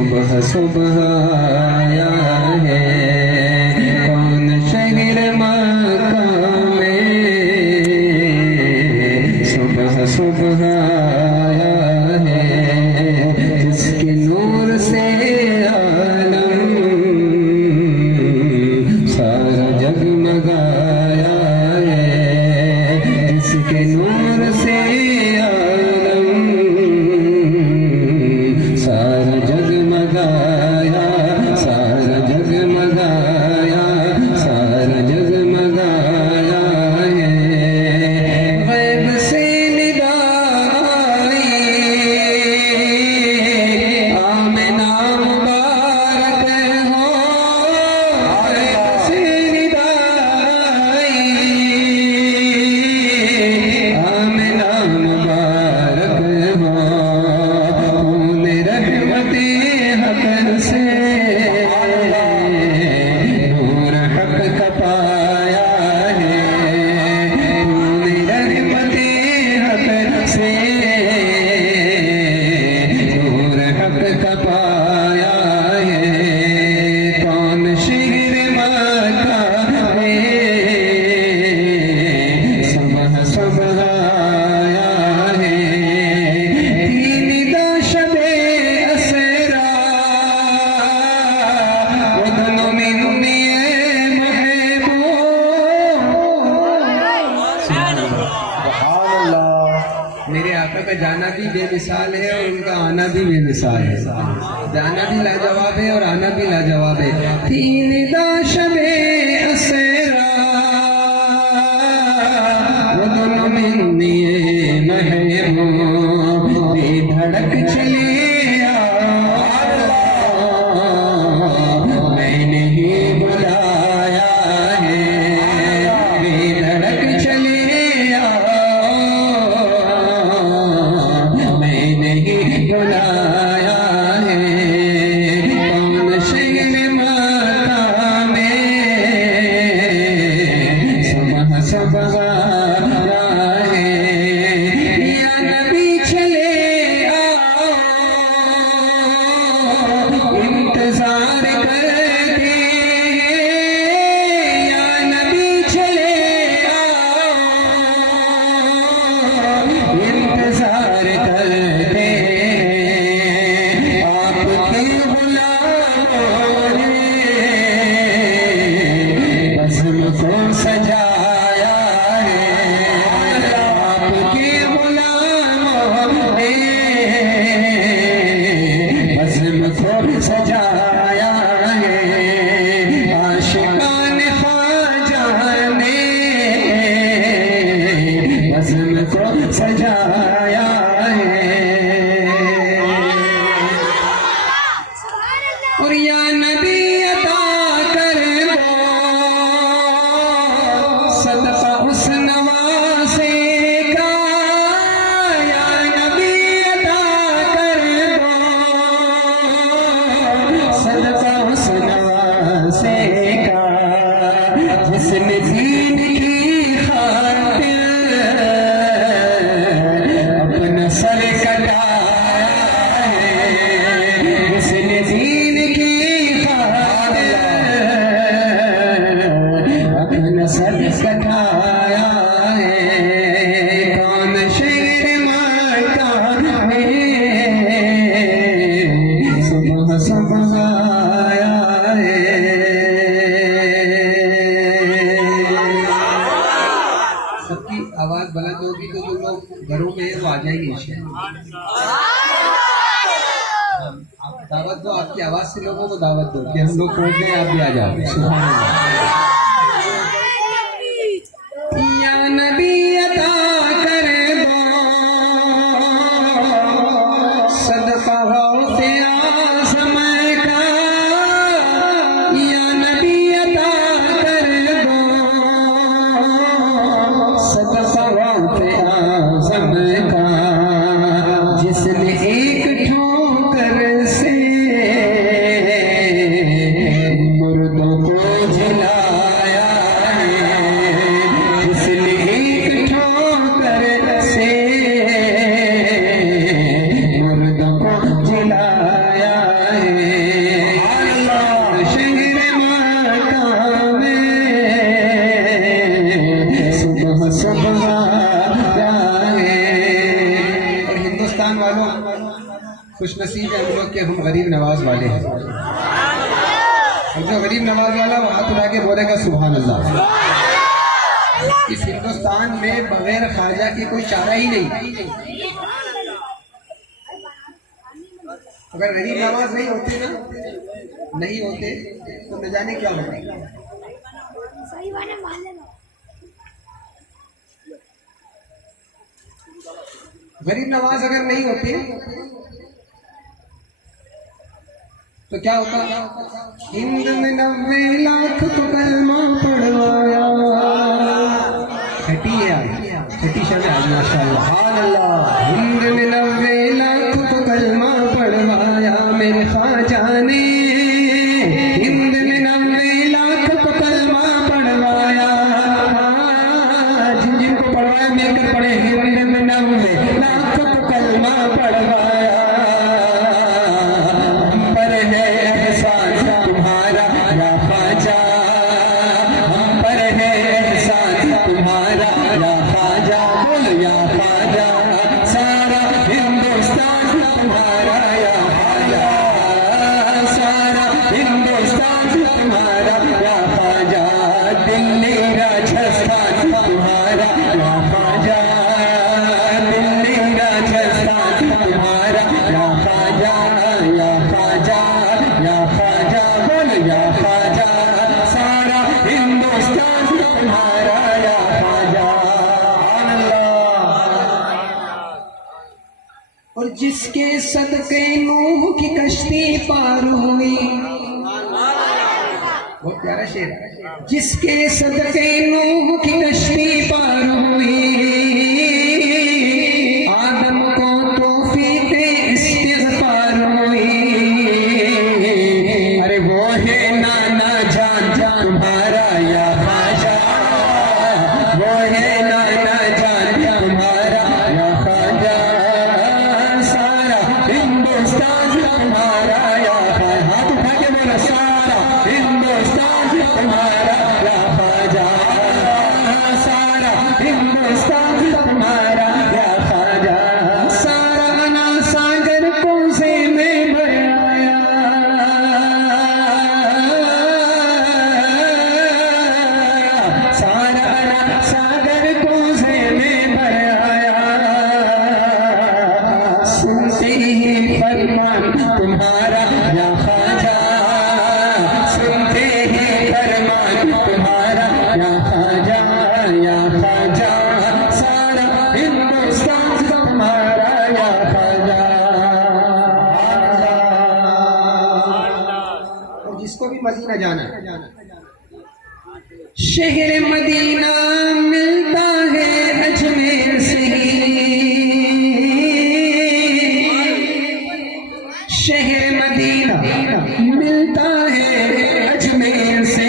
صبح صبح آیا ہے کون شہر مکہ میں صبح صبح آیا ہے جس کے نور سے عالم سارا جگمگایا ہے جس کے نور سے سارا جگمگایا سارا جگمگایا سارا جگمگایا ہے غیب سے ندا آئی آمنہ مبارک ہو غیب سے ندا آئی آمنہ مبارک ہو سے نور حق کا پایا ہے رحمت حق سے نور حق کا پایا ہے کون شہر مکہ ہے صبح صبح آیا ہے تین دا شب اسرا میرے آقا کا جانا بھی بے مثال ہے اور ان کا آنا بھی بے مثال ہے جانا بھی لاجواب ہے اور آنا بھی لاجواب ہے تین دا شب اسرا ودن منی محبوب بے دھڑک چلے میں نہیں بلایا ہے بے دھڑک چلے میں نہیں بلایا ہے کون شہر مکہ میں صبح صبح آیا ہے یا نبی چلے آؤ انتظار کرتے ہیں یا نبی چلے آؤ انتظار کرتے ہیں آپ کے غلاموں نے بزم کو سجایا ہے آپ کے غلاموں نے بزم کو سجایا ہے عاشقان خواجہ نے بزم کو سجایا ہے اور یا نبی عطا کر دو صدقہ اس نواسے کا یا نبی عطا کر دو صدقہ اس نواسے کا جس نے دین کی خاطر اپنا سر کٹایا ہے جس نے دین کی خاطر اپنا سر کٹایا ہے کون شہر مکہ میں صبح صبح آیا ہے سب کی آواز بلند ہوگی تو تم لوگ گھروں میں تو آ جائیں گے دعوت دو آپ کی آواز سے لوگوں کو دعوت دو کہ ہم لوگ پہنچ گئے آپ بھی آ جاؤ سبحان اللہ یا نبی عطا کر دو صدقہ غوث اعظم کا یا نبی عطا کر دو صدقہ غوث اعظم کا جس نے ایک ٹھوکر سے مردوں کو جلا خوش نصیب ہے ہم لوگ کہ ہم غریب نواز والے ہیں. اور جو غریب نواز والا وہ ہاتھ اٹھا کے بولے گا سبحان اللہ. اس ہندوستان میں بغیر خواجہ کی کوئی چارہ ہی نہیں. اگر غریب نواز نہیں ہوتے تو نہ جانے کیا ہوتا. غریب نواز اگر نہیں ہوتے تو کیا ہوتا؟ ہند میں 90 لاکھ کو کلمہ پڑھوایا. چھٹی ہے آج، چھٹی شب ہے آج ماشاء اللہ. سبحان اللہ. ہند میں 90 لاکھ کو کلمہ پڑھوایا میرے خواجہ نے. ہند میں 90 لاکھ کو کلمہ پڑھوایا. جن کو پڑھوایا مل کر پڑھے. ہند میں 90 لاکھ کو کلمہ پڑھوایا. اور جس کے صدقے نوح کی کشتی پار ہوئی. بہت پیارا شعر. جس کے صدقے نوح کی کشتی پار ہوئی. آدم کو توفیق استغفار ہوئی. ارے وہ ہے نانا جان تمہارا یا خواجہ. وہ ہے نانا جان تمہارا یا خواجہ. ہندوستان تمہارا یا خواجہ. ہاتھ اٹھا کے بولا سارا ہندوستان تمہارا یا خواجہ. سارا ہندوستان تمہارا یا خواجہ. سارا انا ساگر کوزے میں بھر آیا. سارا انا ساگر کوزے میں بھر آیا. سنتے ہی فرمان تمہارا یا خواجہ. سنتے ہی فرمان تمہارا یا خواجہ یا خواجہ. سارا ہندوستان تمہارا یا خواجہ. اور جس کو بھی مدینہ جانا شہر مدینہ ملتا ہے اجمیر سے ہی. شہر مدینہ ملتا ہے اجمیر سے.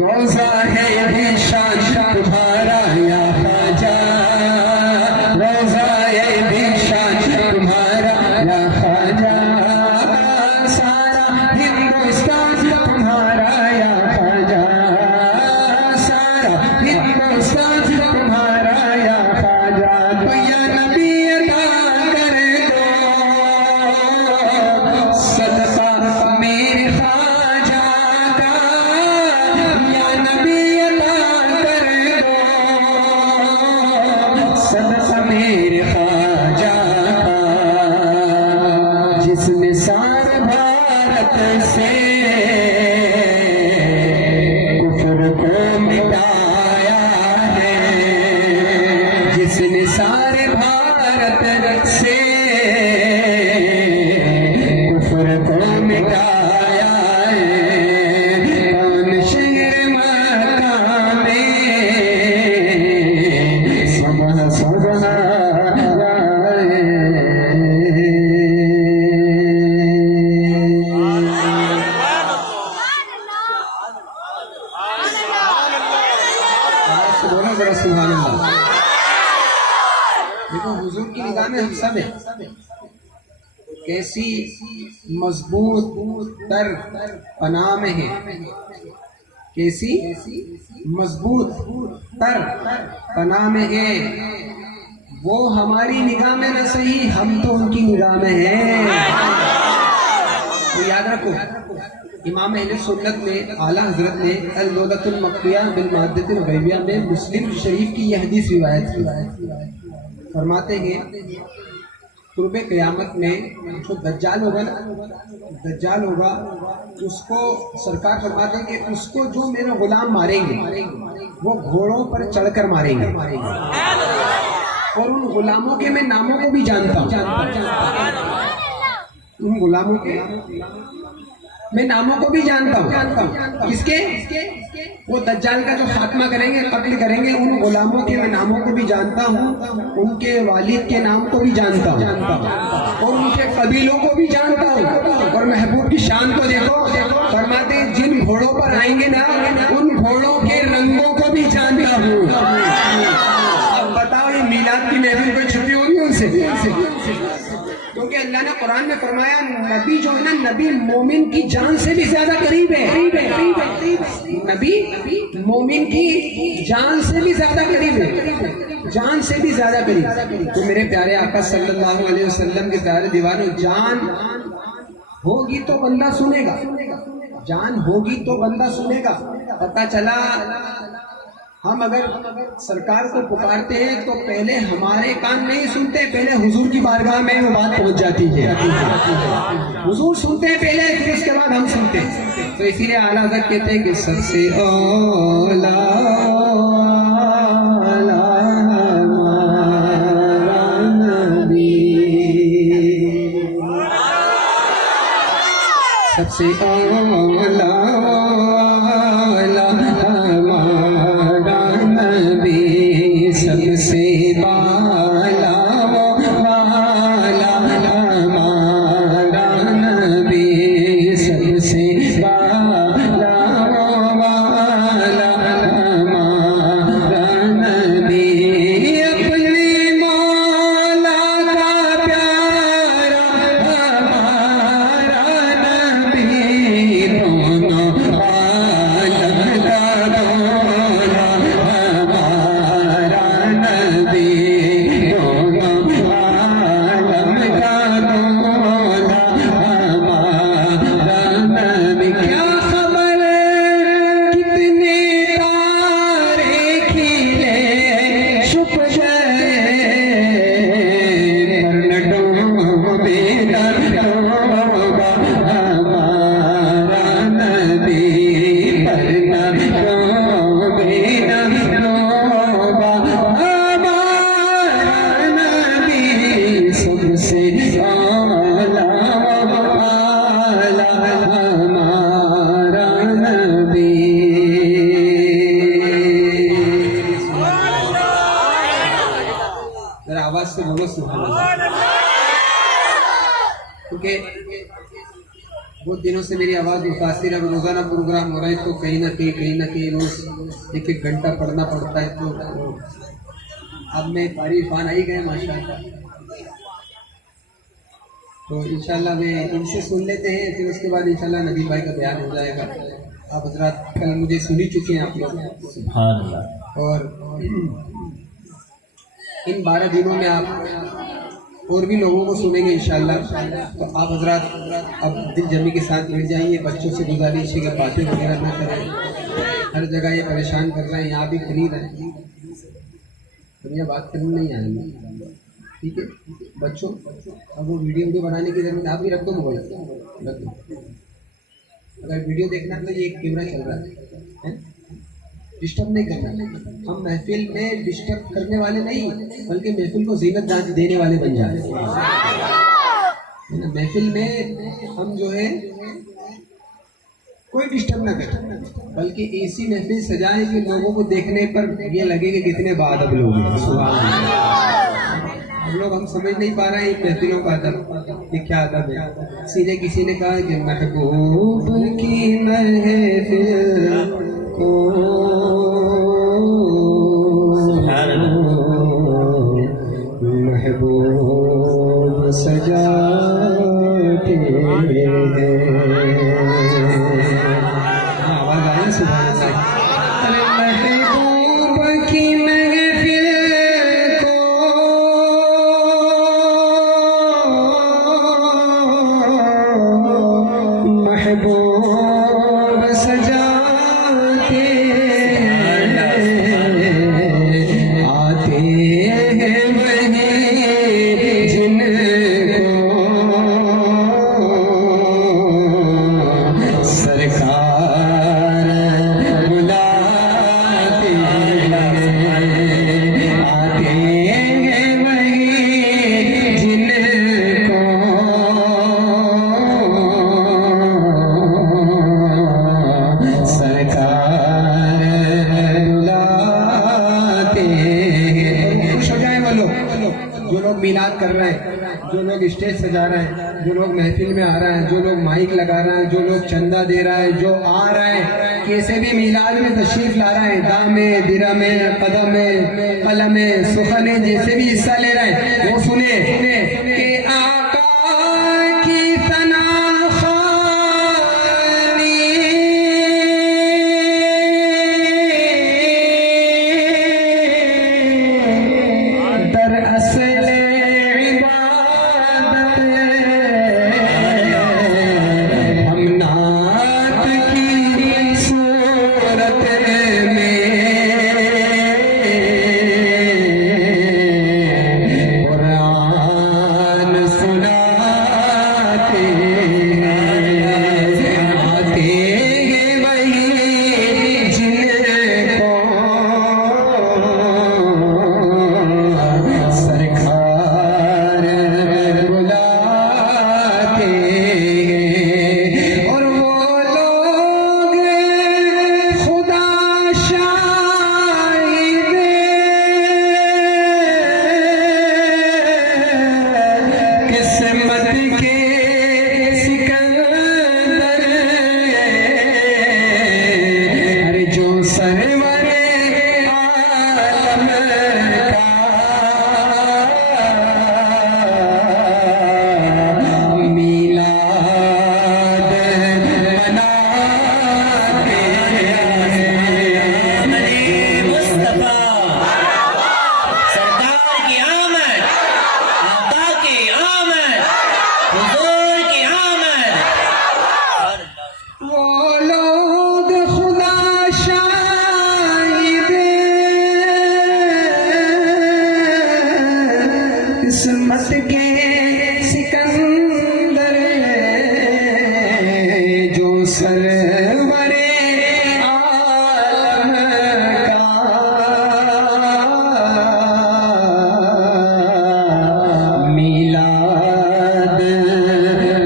روزہ ہے بھی شان تمہارا یا خواجہ. روزہ ہے بھی شان تمہارا یا خواجہ. سارا ہندوستان تمہارا یا خواجہ. سارا ہندوستان تمہارا یا خواجہ. تو یا نبی عطا کر دو صدقہ میرے خواجہ کا. یا نبی عطا کر دو صدقہ میرے خواجہ کا. جس نے سارے بھارت سے کفر کو مٹایا ہے. جس نے سارے بھارت سے کفر کو مٹایا ہے. کون شہر مکہ میں صبح صبح آئے. بولو ذرا سبحان اللہ. دیکھو حضور کی نگاہ میں ہم سب ہیں. کیسی مضبوط تر پناہ میں ہیں. کیسی مضبوط تر پناہ میں ہے. وہ ہماری نگاہ میں نہ صحیح، ہم تو ان کی نگاہ میں ہیں۔ تو یاد رکھو، امام اہل سنت نے، اعلیٰ حضرت نے الدولۃ المقیہ بالمادۃ الغیبیہ میں مسلم شریف کی یہ حدیث روایت کی، فرماتے ہیں قرب قیامت میں جو دجال ہوگا نا، دجال ہوگا، اس کو سرکار فرماتے ہیں کہ اس کو جو میرے غلام ماریں گے وہ گھوڑوں پر چڑھ کر ماریں گے، اور ان غلاموں کے میں ناموں کو بھی جانتا ہوں، ان غلاموں کے میں ناموں کو بھی جانتا ہوں، اس کے وہ دجال کا جو خاتمہ کریں گے، قتل کریں گے، ان غلاموں کے میں ناموں کو بھی جانتا ہوں، ان کے والد کے نام کو بھی جانتا ہوں، اور ان کے قبیلوں کو بھی جانتا ہوں۔ اور محبوب کی شان کو دیکھو، فرماتے ہیں جن گھوڑوں پر آئیں گے نا، ان گھوڑوں کے رنگوں کو بھی جانتا ہوں۔ اب بتاؤ یہ میلاد کی محفل کوئی چھٹی ہوگی ان سے؟ کیونکہ اللہ نے قرآن میں فرمایا نبی جو ہے نا، نبی مومن کی جان سے بھی زیادہ قریب ہے، نبی مومن کی جان سے بھی زیادہ قریب ہے، جان سے بھی زیادہ قریب۔ تو میرے پیارے آقا صلی اللہ علیہ وسلم کے پیارے دیوانوں، جان ہوگی تو بندہ سنے گا، جان ہوگی تو بندہ سنے گا۔ پتہ چلا ہم اگر سرکار کو پکارتے ہیں تو پہلے ہمارے کان نہیں سنتے، پہلے حضور کی بارگاہ میں وہ بات پہنچ جاتی ہے، حضور سنتے ہیں پہلے، پھر اس کے بعد ہم سنتے ہیں۔ تو اسی لیے اعلیٰ حضرت کہتے ہیں کہ سب سے اولا سب سے اولا سب سے بالا والا ہمارا نبی، سب سے بالا والا ہمارا نبی، اپنے مولا کا پیارا ہمارا نبی، دونوں عالم کا دولا آواز سے بولو سبحان اللہ، کیونکہ بہت دنوں سے میری آواز متاثر ہے، روزانہ پروگرام ہو رہا ہے تو کہیں نہ کہیں روز ایک ایک گھنٹہ پڑھنا پڑتا ہے، تو اب میں تعریف آن آئی گئے ماشاء اللہ، تو انشاءاللہ میں ان سے سن لیتے ہیں، پھر اس کے بعد انشاءاللہ نبی بھائی کا بیان ہو جائے گا۔ آپ حضرات کل مجھے سنی چکے ہیں آپ لوگ، سبحان اللہ، اور ان 12 دنوں میں آپ اور بھی لوگوں کو سنیں گے انشاءاللہ۔ تو آپ حضرات اب دل جمی کے ساتھ بیٹھ جائیے، بچوں سے گزارش ہے کہ باتیں وغیرہ نہ کریں، ہر جگہ یہ پریشان کر رہے ہیں، یہاں بھی خرید ہے، دنیا بات کرنے نہیں آئیں گے، ٹھیک ہے بچوں؟ اب وہ ویڈیو بنانے کی ضرورت آپ بھی رکھ دو، موبائل رکھ دو، اگر ویڈیو دیکھنا تو یہ ایک کیمرہ چل رہا ہے، ڈسٹرب نہیں کرنا، ہم محفل میں ڈسٹرب کرنے والے نہیں بلکہ محفل کو زینت دینے والے بن جائیں، محفل میں ہم جو ہے کوئی ڈسٹرب نہ کریں، بلکہ ایسی محفل سجائیں کہ لوگوں کو دیکھنے پر یہ لگے کہ کتنے بادب لوگ ہیں۔ سبحان اللہ، ہم لوگ ہم سمجھ نہیں پا رہے ہیں محفلوں کا ادب یہ کیا ادب ہے۔ سیدھے کسی نے کہا کہ محبوب کی محفل کو محبوب سجاتے ہیں، آواز آئی سبحان اللہ، محبوب کی محفل کو محبوب سجاتے آتے ہیں وہی جن کو سرکار بلاتے آتے ہیں وہی جن کو سرکار بلاتے ہیں۔ خوش ہو جائیں وہ لوگ جو لوگ میلاد کر رہے ہیں، جو لوگ اسٹیج سجا رہے ہیں، جو لوگ محفل میں آ رہے ہیں، جو لوگ مائک لگا رہے ہیں، جو لوگ چندہ دے رہا ہے، جو آ رہے ہیں، کیسے بھی میلاد میں تشریف لا رہے ہیں، دام میں، درم میں، قدم میں، قلم میں، سخن میں، جیسے بھی حصہ لے رہے ہیں وہ سنیں کہ آقا کی ثنا خوانی در اصل عبادت ہم نعت کی صورت میں قرآن سناتے ہیں آتے ہیں وہی جن کو سرکار بلاتے ہیں اور وہ لوگ خدا شاہد قسمت کے سکندر ارے جو سرور عالم کا میلاد مناتے ہیں۔ مصطفیٰ سرکار کی آمد، آقا کی آمد، حضور کی آمد۔ وہ لوگ خدا شاہد قسمت کے سکندر جو سرور عالم کا میلاد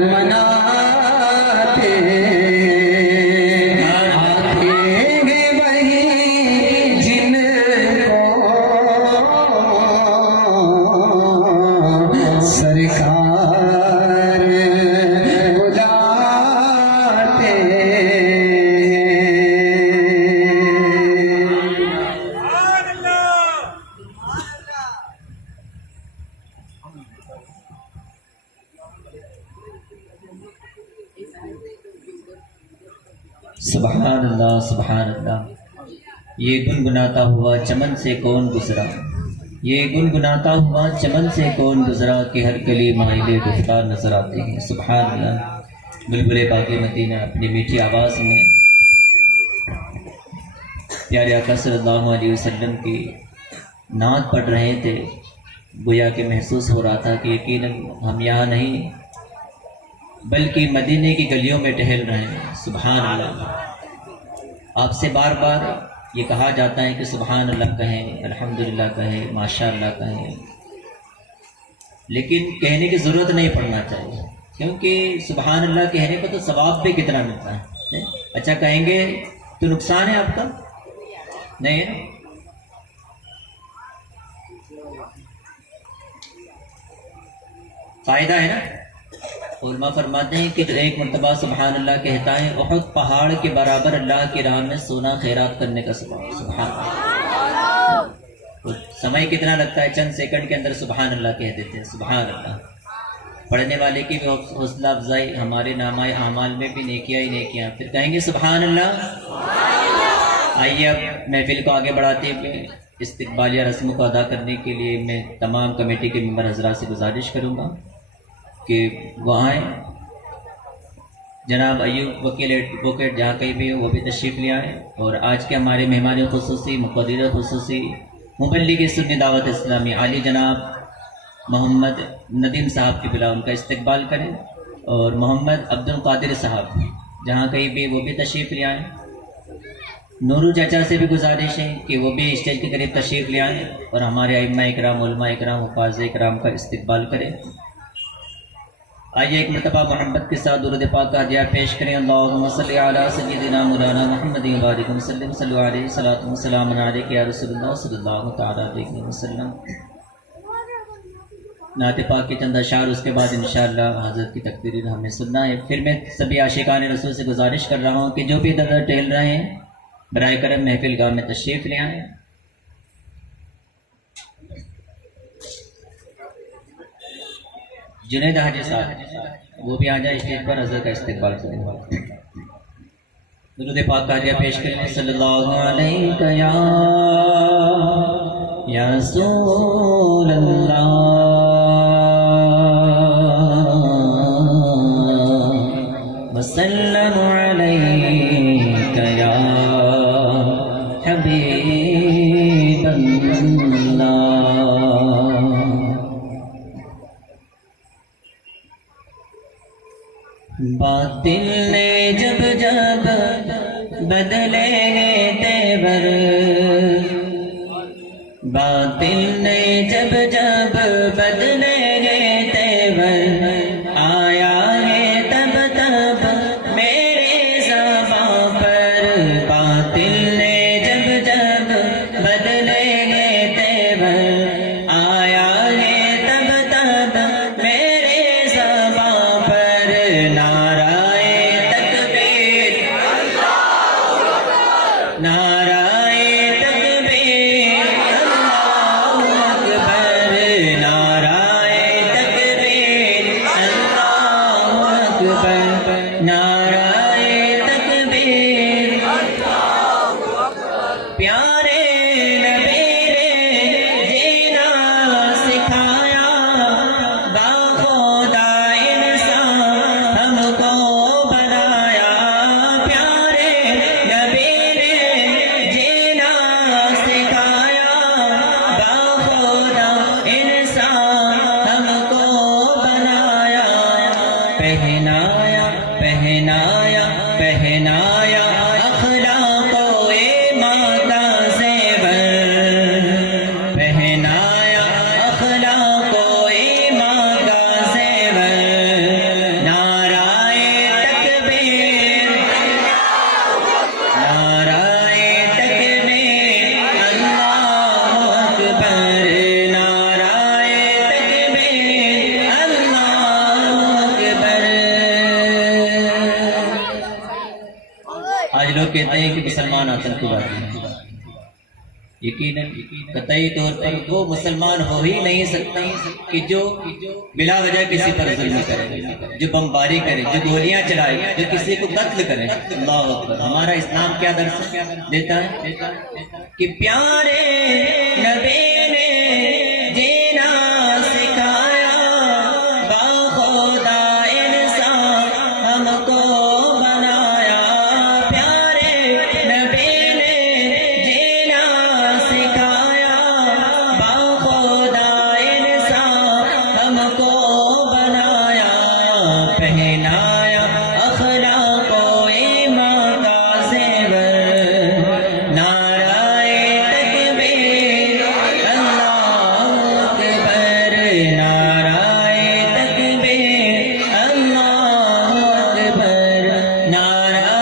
مناتے ہیں آتے ہیں وہی جن کو سرکار بلاتے سبحان اللہ سبحان اللہ۔ یہ گنگناتا ہوا چمن سے کون گزرا، یہ گنگناتا ہوا چمن سے کون گزرا کہ ہر کلی مائل گفتار نظر آتے ہیں۔ سبحان اللہ۔ بلبل پاک مدینہ اپنی میٹھی آواز میں پیارے آقا صلی اللہ علیہ وسلم کی نعت پڑھ رہے تھے، گویا کہ محسوس ہو رہا تھا کہ یقیناً ہم یہاں نہیں بلکہ مدینے کی گلیوں میں ٹہل رہے ہیں۔ سبحان اللہ۔ آپ سے بار بار یہ کہا جاتا ہے کہ سبحان اللہ کہیں، الحمدللہ کہیں، ماشاء اللہ کہیں، لیکن کہنے کی ضرورت نہیں پڑنا چاہیے، کیونکہ سبحان اللہ کہنے پر تو ثواب بھی کتنا ملتا ہے۔ اچھا کہیں گے تو نقصان ہے آپ کا؟ نہیں ہے نا؟ فائدہ ہے نا؟ علماء فرماتے ہیں کہ جو ایک مرتبہ سبحان اللہ کہتا ہے احد پہاڑ کے برابر اللہ کی راہ میں سونا خیرات کرنے کا ثواب۔ سبحان اللہ۔ سمے کتنا لگتا ہے، چند سیکنڈ کے اندر سبحان اللہ کہہ دیتے ہیں۔ سبحان اللہ۔ پڑھنے والے کی بھی حوصلہ افزائی، ہمارے نامہ اعمال میں بھی نیکیاں ہی نیکیاں، پھر کہیں گے سبحان اللہ۔ آئیے اب محفل کو آگے بڑھاتے ہوئے استقبالیہ رسموں کو ادا کرنے کے لیے میں تمام کمیٹی کے ممبر حضرات سے گزارش کروں گا کہ وہ آئیں جناب ایوب وکیل ایڈوکیٹ جہاں کہیں بھی ہو وہ بھی تشریف لے آئیں، اور آج کے ہمارے مہمان خصوصی مقرر خصوصی مبلغ سنی دعوت اسلامی عالی جناب محمد ندیم صاحب کی بلا ان کا استقبال کریں، اور محمد عبد القادر صاحب جہاں کہیں بھی وہ بھی تشریف لے آئیں۔ نورو چچا سے بھی گزارش ہے کہ وہ بھی اسٹیج کے قریب تشریف لے آئیں اور ہمارے ائمہ اکرام، علماء اکرام، حفاظ اکرام کا استقبال کریں۔ آئیے ایک مرتبہ محبت کے ساتھ درود پاک کا ہدیہ پیش کریں۔ اللہم صلی علی سیدنا مولانا محمد وبارک وسلم، صلی اللہ علیہ صلاۃ وسلام علیک یا رسول اللہ صلی اللہ تعالی علیہ وسلم۔ نعت پاک کے چند اشعار، اس کے بعد انشاءاللہ حضرت کی تقریر ہمیں سننا ہے۔ پھر میں سبھی عاشقان رسول سے گزارش کر رہا ہوں کہ جو بھی ادھر ٹہل رہے ہیں برائے کرم محفل گاہ میں تشریف لے آئیں۔ جنید حاجی صاحب وہ بھی آ جائے اسٹیج پر، حضرت کا استقبال کریں۔ درود پاک کا ہدیہ پیش کریں۔ صلی اللہ علیہ یا رسول اللہ وسلم علیک یا حبیب اللہ۔ باطل نے جب جب بدلے تیور، باطل نے جب جب بدلے تیور، آیا ہے تب تب میرے زباں پر، باطل نے جب جب بدلے تیور، آیا ہے تب تب میرے زباں پر، نعرہ تکبیر، نعرہ تکبیر، اللہ اکبر، نعرہ تکبیر، اللہ اکبر، نعرہ تکبیر، پیارے نبی نے جینا سکھایا، باخودا انسان ہم کو بنایا، پیارے نبی نے جینا سکھایا، باخودا انسان ہم کو بنایا، پہنایا پہنایا پہنایا اخلاق و ایمان کا زیور، پہنایا اخلاق و ایمان کا زیور، نعرہ تکبیر، نعرہ تکبیر، اللہ اکبر، نعرہ تکبیر، اللہ اکبر۔ آج لوگ کہتے ہیں کہ مسلمان آتنکوادی ہیں، یقیناً قطعی طور پر وہ مسلمان ہو ہی نہیں سکتا کہ جو بلا وجہ کسی پر ظلم کرے، جو بمباری کرے، جو گولیاں چلائے، جو کسی کو قتل کرے۔ اللہ اکبر۔ ہمارا اسلام کیا درس دیتا ہے کہ پیارے نبی نے جینا سکھایا، باخودا انسان ہم کو بنایا، پیارے نبی نے جینا سکھایا، باخودا انسان ہم کو بنایا، پہنایا اخلاق و ایمان کا زیور، نعرہ تکبیر، اللہ اکبر، نعرہ تکبیر، اللہ اکبر، نعرہ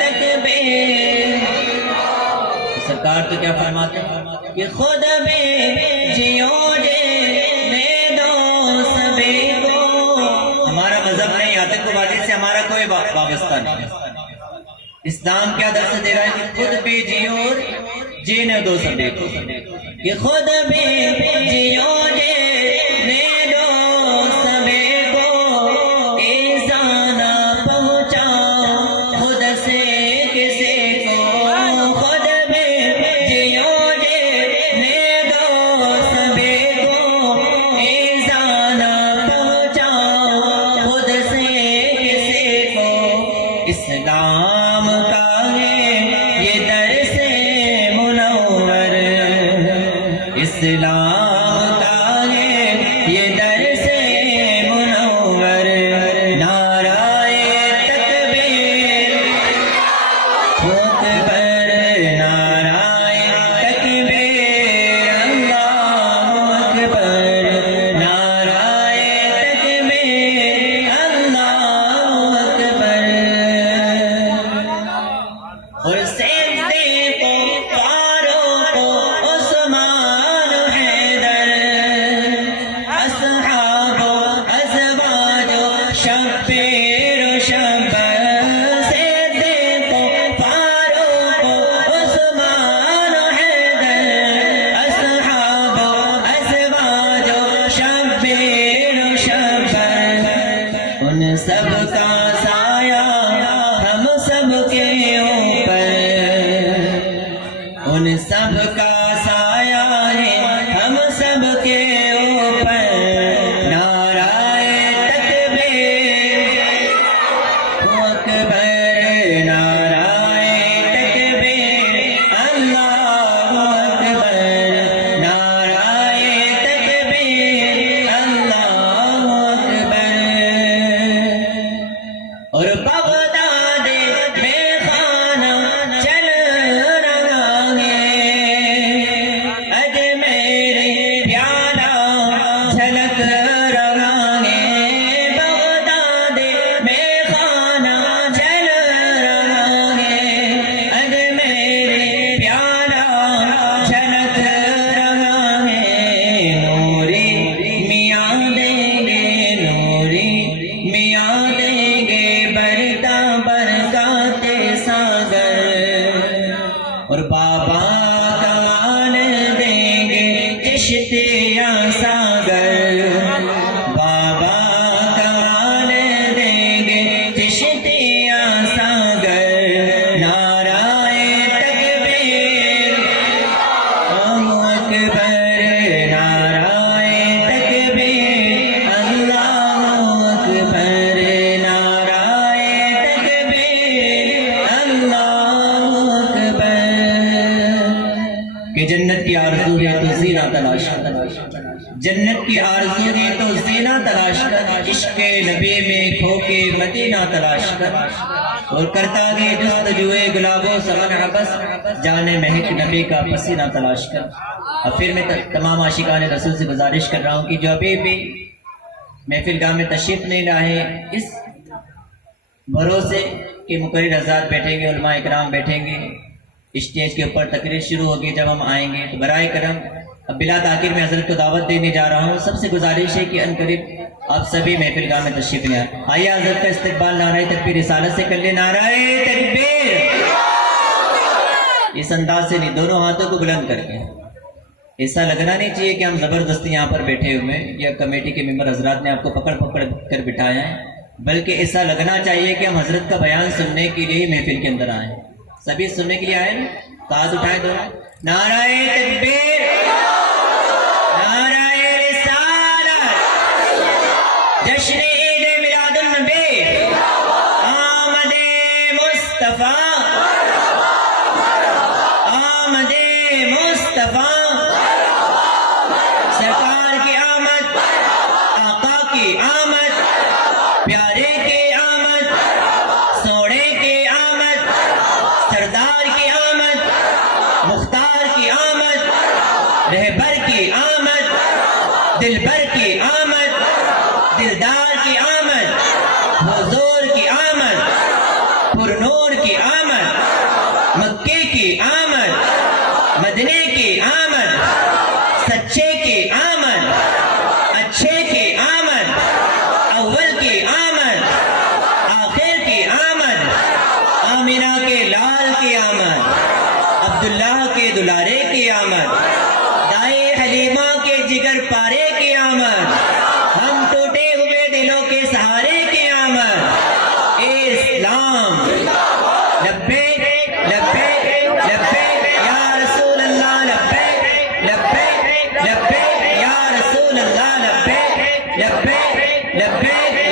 تکبیر۔ سرکار تو کیا فرماتے ہیں کہ خود میں جیو جے دو سبھی کو، ہمارا مذہب نہیں، آتنکوادی سے ہمارا کوئی وابستہ نہیں۔ اسلام کیا درس دے رہا ہے کہ خود بھی جیو اور جینے دو سبھی کو، کہ خود بھی جیو جینے دو سبھی کو، ایزا نہ پہنچاؤ خود سے کسی کو، خود بھی جیو جینے دو سبھی کو، ایزا نہ پہنچاؤ خود سے کسی کو، اسلام کا ہے یہ درس منور، اسلام کا ہے یہ درس منور، نعرہ تکبیر اکبر، نعرہ تکبیر اللہ اکبر، نعرہ تکبیر اللہ اکبر، اور صدیق و فاروق و عثمان و حیدر، اصحاب و ازواج و شبیر و شبر، صدیق و فاروق و عثمان و حیدر، اصحاب و ازواج و شبیر و شبر، ان سب کا سایہ ہم سب کے اوپر، ان سب کا سایہ ہے ہم سب کے اوپر، نعرہ تکبیر اکبر، نعرہ تکبیر اللہ اکبر، نعرہ تکبیر اللہ اکبر، اور بغداد میں خانہ چل رہا ہے، اجمیر پیالہ جھلک رہا ہے، بغداد میں خانہ چل رہا ہے، اجمیر پیالہ جھلک رہا ہے، نوری میاں دیں گے، نوری میاں دیں گے برتا برکات ساگر، اور بابا کمان دیں گے چشتیاں ساگر، بابا کمان دیں گے چشتیاں ساگر، نعرہ تکبیر اللہ اکبر، نعرہ تکبیر اللہ اکبر، نعرہ تکبیر اللہ اکبر، کہ جنت کی آرزو ہے تو زینہ تلاش کر، جنت کی آرزو ہے تو زینہ تلاش کر، عشق نبی میں کھو کے مدینہ تلاش کر، اور کرتا گے جستجوئے گلاب و سمن عبس، جانے مہک نبی کا پسینہ تلاش کر۔ اب پھر میں تمام عاشقان رسول سے گزارش کر رہا ہوں کہ جو ابھی بھی محفل گاہ میں تشریف نہیں لائے، اس بھروسے کہ مقرر حضرات بیٹھیں گے، علماء اکرام بیٹھیں گے، اسٹیج کے اوپر تقریر شروع ہوگی، جب ہم آئیں گے تو برائے کرم اب بلا تاخیر میں حضرت کو دعوت دینے جا رہا ہوں، سب سے گزارش ہے کہ عنقریب آپ سبھی محفل گاہ میں تشریف لیں۔ آئیے حضرت کا استقبال نعرہ تکبیر رسالت سے کر لیں، نعرہ تکبیر، اس انداز سے نہیں، دونوں ہاتھوں کو بلند کر کے، ایسا لگنا نہیں چاہیے کہ ہم زبردستی یہاں پر بیٹھے ہوئے ہیں یا کمیٹی کے ممبر حضرات نے آپ کو پکڑ پکڑ کر بٹھایا ہے، بلکہ ایسا لگنا چاہیے کہ ہم حضرت کا بیان سننے کے لیے ہی محفل کے اندر آئے ہیں۔ سبھی سننے کے لیے آئے نا؟ تو ہاتھ اٹھائیں دو، نعرہ تکبیر، نعرہ رسالت، جشن عید میلاد النبی، آمد مصطفیٰ، آمد مصطفیٰ، سرکار کی آمد، آقا کی آمد، پیارے کی آمد، سوڑے کی آمد، سردار کی آمد، مختار کی آمد، رہبر کی آمد، دلبر کی آمد، دلدار کی آمد، حضور کی آمد، پرنور کی آمد، مکے کی آمد، مدینے کی آمد، سچے کی آمد، اچھے کی آمد، اول کی آمد، آخر کی آمد، آمینہ کے لال کی آمد، عبداللہ کے دلارے کی آمد، دائیں حلیمہ کے جگر پارے کی آمد، ہم ٹوٹے ہوئے دلوں کے سہارے کی آمد، اے اسلام لبیک لبیک لبیک یا رسول اللہ، لبیک لبیک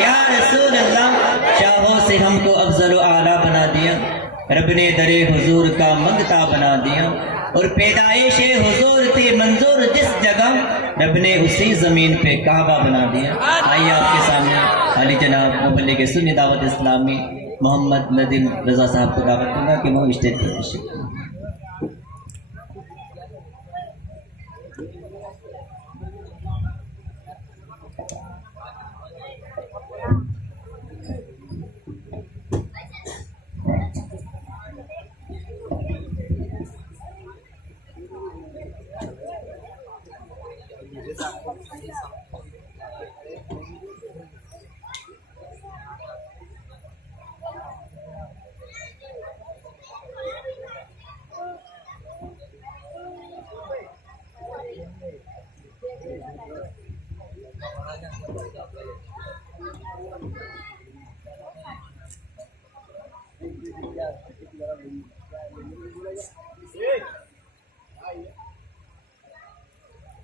یا رسول اللہ شاہوں سے ہم کو افضل و اعلیٰ بنا دیا، رب نے در حضور کا منگتا بنا دیا، اور پیدائش حضور تھی منظور جس جگہ، رب نے اسی زمین پہ کعبہ بنا دیا۔ آئیے آپ کے سامنے علی جناب مبلغ سنی دعوت اسلامی محمد ندیم رضا صاحب کو دعوت دوں گا کہ وہ اسٹیج پر تشریف لائیں۔